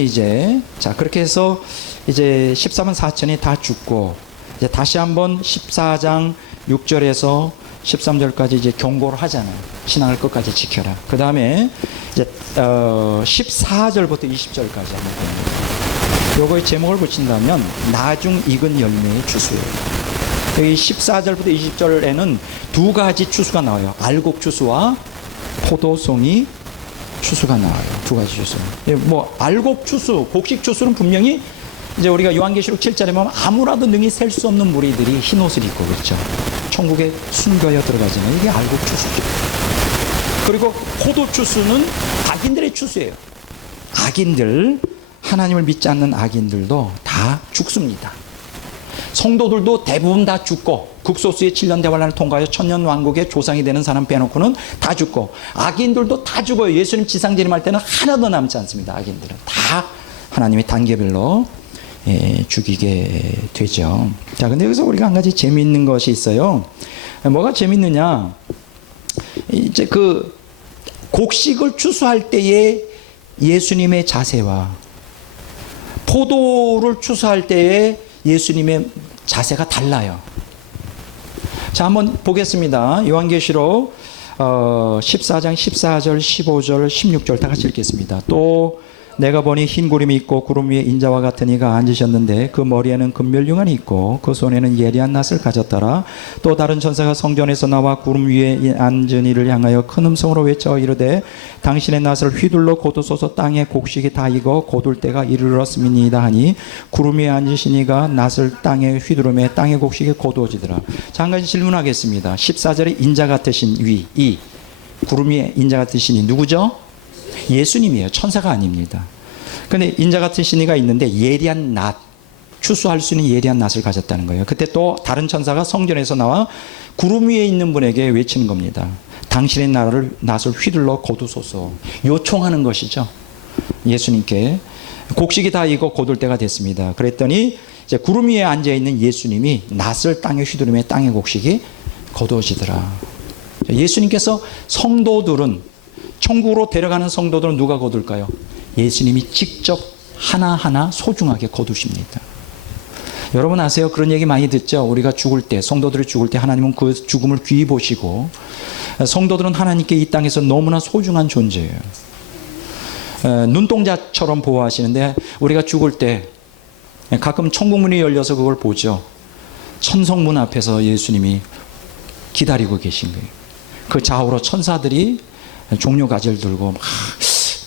그렇게 해서 이제 14만 4천이 다 죽고 이제 다시 한번 14장 6절에서 13절까지 이제 경고를 하잖아요. 신앙을 끝까지 지켜라. 그 다음에 이제 14절부터 20절까지 합니다. 요거의 제목을 붙인다면 나중 익은 열매의 추수예요. 여기 14절부터 20절에는 두 가지 추수가 나와요. 알곡 추수와 포도송이 추수가 나와요. 두 가지 추수. 알곡 추수, 곡식 추수는 분명히 이제 우리가 요한계시록 7절에 보면 아무라도 능히 셀 수 없는 무리들이 흰 옷을 입고 그렇죠. 천국에 순교하여 들어가잖아요. 이게 알곡 추수죠. 그리고 포도 추수는 악인들의 추수예요. 악인들, 하나님을 믿지 않는 악인들도 다 죽습니다. 성도들도 대부분 다 죽고 극소수의 7년 대환란을 통과하여 천년 왕국의 조상이 되는 사람 빼놓고는 다 죽고 악인들도 다 죽어요. 예수님 지상 재림할 때는 하나도 남지 않습니다. 악인들은 다 하나님이 단계별로 죽이게 되죠. 자, 근데 여기서 우리가 한 가지 재미있는 것이 있어요. 뭐가 재밌느냐? 이제 곡식을 추수할 때의 예수님의 자세와 포도를 추수할 때의 예수님의 자세가 달라요. 자, 한번 보겠습니다. 요한계시록 14장 14절, 15절, 16절 다 같이 읽겠습니다. 또 내가 보니 흰 구름이 있고 구름 위에 인자와 같은 이가 앉으셨는데 그 머리에는 금멸융안이 있고 그 손에는 예리한 낫을 가졌더라. 또 다른 천사가 성전에서 나와 구름 위에 앉은 이를 향하여 큰 음성으로 외쳐 이르되 당신의 낫을 휘둘러 거두소서. 땅에 곡식이 다 익어 거둘 때가 이르렀음이니이다 하니 구름 위에 앉으신 이가 낫을 땅에 휘두르매 땅의 곡식이 거두어지더라. 자, 한 가지 질문하겠습니다. 14절에 인자 같으신 이 구름 위에 인자 같으신 이 누구죠? 예수님이에요. 천사가 아닙니다. 그런데 인자 같은 신이가 있는데 예리한 낫, 추수할 수 있는 예리한 낫을 가졌다는 거예요. 그때 또 다른 천사가 성전에서 나와 구름 위에 있는 분에게 외치는 겁니다. 당신의 낫을 휘둘러 거두소서. 요청하는 것이죠. 예수님께 곡식이 다 익어 거둘 때가 됐습니다. 그랬더니 이제 구름 위에 앉아 있는 예수님이 낫을 땅에 휘두르며 땅의 곡식이 거두어지더라. 예수님께서 성도들은, 천국으로 데려가는 성도들은 누가 거둘까요? 예수님이 직접 하나하나 소중하게 거두십니다. 여러분 아세요? 그런 얘기 많이 듣죠? 우리가 죽을 때, 성도들이 죽을 때 하나님은 그 죽음을 귀히 보시고, 성도들은 하나님께 이 땅에서 너무나 소중한 존재예요. 눈동자처럼 보호하시는데, 우리가 죽을 때 가끔 천국문이 열려서 그걸 보죠. 천성문 앞에서 예수님이 기다리고 계신 거예요. 그 좌우로 천사들이 종려 가지를 들고 막,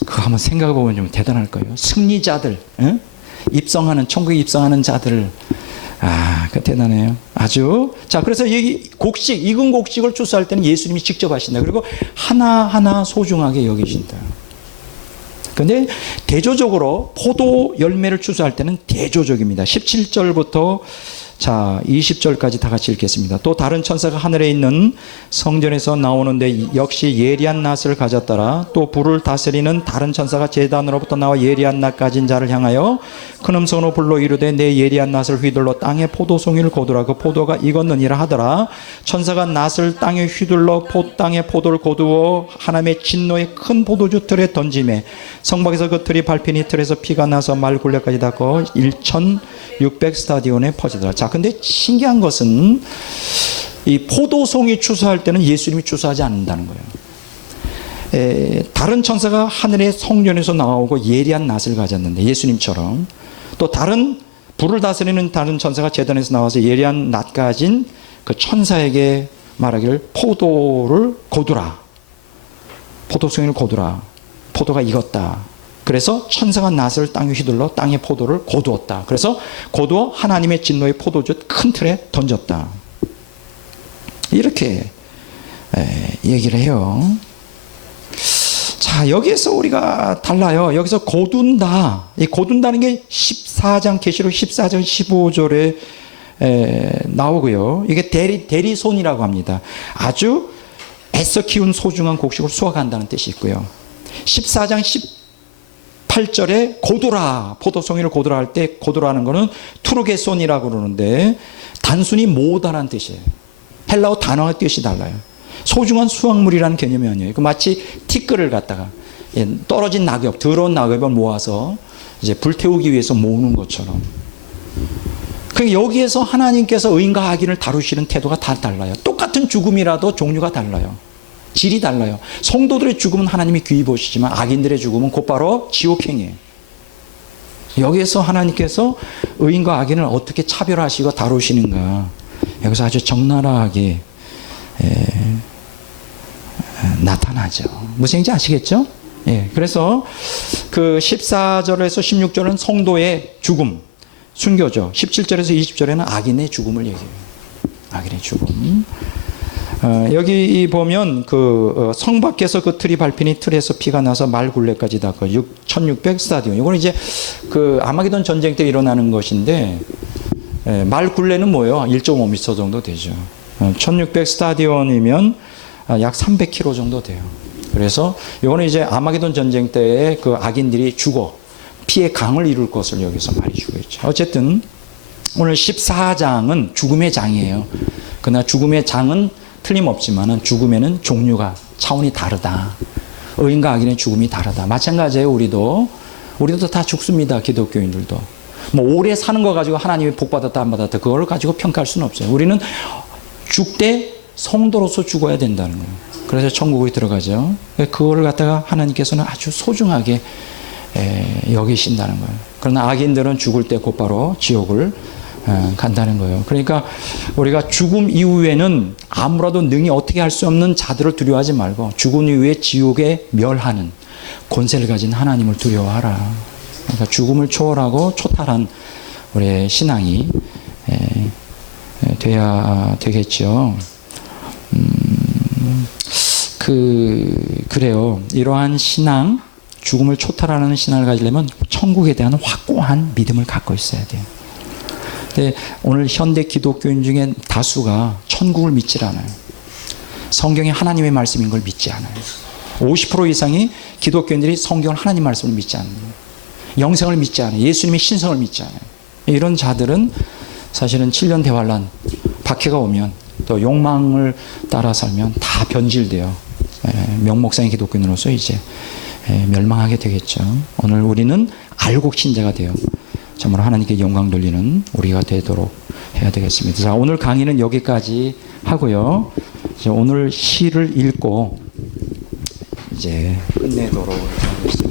그거 한번 생각해 보면 좀 대단할 거예요. 승리자들, 입성하는, 천국에 입성하는 자들을, 그 대단해요. 아주. 자, 그래서 이 곡식, 익은 곡식을 추수할 때는 예수님이 직접 하신다. 그리고 하나하나 소중하게 여기신다. 근데 대조적으로 포도 열매를 추수할 때는 대조적입니다. 17절부터 자 20절까지 다 같이 읽겠습니다. 또 다른 천사가 하늘에 있는 성전에서 나오는데 역시 예리한 낫을 가졌더라. 또 불을 다스리는 다른 천사가 제단으로부터 나와 예리한 낫 가진 자를 향하여 큰 음성으로 불러 이르되 내 예리한 낫을 휘둘러 땅에 포도송이를 거두라. 그 포도가 익었느니라 하더라. 천사가 낫을 땅에 휘둘러 땅에 포도를 거두어 하나님의 진노의 큰 포도주 틀에 던지매 성박에서 그 틀이 밟히니 틀에서 피가 나서 말 굴레까지 닿고 1600 스타디온에 퍼지더라. 자, 근데 신기한 것은 이 포도송이 추수할 때는 예수님이 추수하지 않는다는 거예요. 다른 천사가 하늘의 성전에서 나오고 예리한 낫을 가졌는데 예수님처럼, 또 다른 불을 다스리는 다른 천사가 제단에서 나와서 예리한 낫 가진 그 천사에게 말하기를 포도를 거두라. 포도송이를 거두라. 포도가 익었다. 그래서 천사가 낫을 땅에 휘둘러 땅의 포도를 거두었다. 그래서 거두어 하나님의 진노의 포도주 큰 틀에 던졌다. 이렇게 얘기를 해요. 자, 여기에서 우리가 달라요. 여기서 거둔다. 이 거둔다는 게 14장, 계시록 14장 15절에 나오고요. 이게 대리손이라고 합니다. 아주 애써 키운 소중한 곡식을 수확한다는 뜻이 있고요. 14장 18절에 고두라, 포도송이를 고두라 할 때 고두라는 거는 투르게손이라고 그러는데 단순히 모으다라는 뜻이에요. 헬라어 단어의 뜻이 달라요. 소중한 수확물이라는 개념이 아니에요. 그 마치 티끌을 갖다가 떨어진 낙엽, 더러운 낙엽을 모아서 이제 불태우기 위해서 모으는 것처럼. 그러니까 여기에서 하나님께서 의인과 악인을 다루시는 태도가 다 달라요. 똑같은 죽음이라도 종류가 달라요. 질이 달라요. 성도들의 죽음은 하나님이 귀히 보시지만 악인들의 죽음은 곧바로 지옥행이에요. 여기에서 하나님께서 의인과 악인을 어떻게 차별하시고 다루시는가, 여기서 아주 적나라하게 나타나죠. 무슨 얘기인지 아시겠죠? 예, 그래서 그 14절에서 16절은 성도의 죽음, 순교죠. 17절에서 20절에는 악인의 죽음을 얘기해요. 악인의 죽음. 여기 보면 그 성 밖에서 그 틀이 밟히니 틀에서 피가 나서 말 굴레까지 닿고 1600 스타디온. 이거는 이제 그 아마게돈 전쟁 때 일어나는 것인데, 말 굴레는 뭐예요? 1.5m 정도 되죠. 1600 스타디온이면 약 300km 정도 돼요. 그래서 이거는 이제 아마게돈 전쟁 때에 그 악인들이 죽어 피의 강을 이룰 것을 여기서 말해주고 있죠. 어쨌든 오늘 14장은 죽음의 장이에요. 그러나 죽음의 장은 틀림없지만 죽음에는 종류가, 차원이 다르다. 의인과 악인의 죽음이 다르다. 마찬가지예요. 우리도 다 죽습니다. 기독교인들도. 뭐 오래 사는 거 가지고 하나님이 복 받았다 안 받았다 그걸 가지고 평가할 수는 없어요. 우리는 죽되 성도로서 죽어야 된다는 거예요. 그래서 천국에 들어가죠. 그거를 갖다가 하나님께서는 아주 소중하게 여기신다는 거예요. 그러나 악인들은 죽을 때 곧바로 지옥을 간다는 거예요. 그러니까 우리가 죽음 이후에는 아무라도 능히 어떻게 할 수 없는 자들을 두려워하지 말고 죽음 이후에 지옥에 멸하는 권세를 가진 하나님을 두려워하라. 그러니까 죽음을 초월하고 초탈한 우리의 신앙이 돼야 되겠죠. 그래요. 이러한 신앙, 죽음을 초탈하는 신앙을 가지려면 천국에 대한 확고한 믿음을 갖고 있어야 돼요. 근데 오늘 현대 기독교인 중에 다수가 천국을 믿질 않아요. 성경이 하나님의 말씀인 걸 믿지 않아요. 50% 이상이 기독교인들이 성경을 하나님 말씀을 믿지 않는 거예요. 영생을 믿지 않아요. 예수님의 신성을 믿지 않아요. 이런 자들은 사실은 7년 대환란, 박해가 오면 또 욕망을 따라 살면 다 변질돼요. 명목상의 기독교인으로서 이제 멸망하게 되겠죠. 오늘 우리는 알곡 신자가 돼요. 정말 하나님께 영광 돌리는 우리가 되도록 해야 되겠습니다. 자, 오늘 강의는 여기까지 하고요. 이제 오늘 시를 읽고 이제 끝내도록 하겠습니다.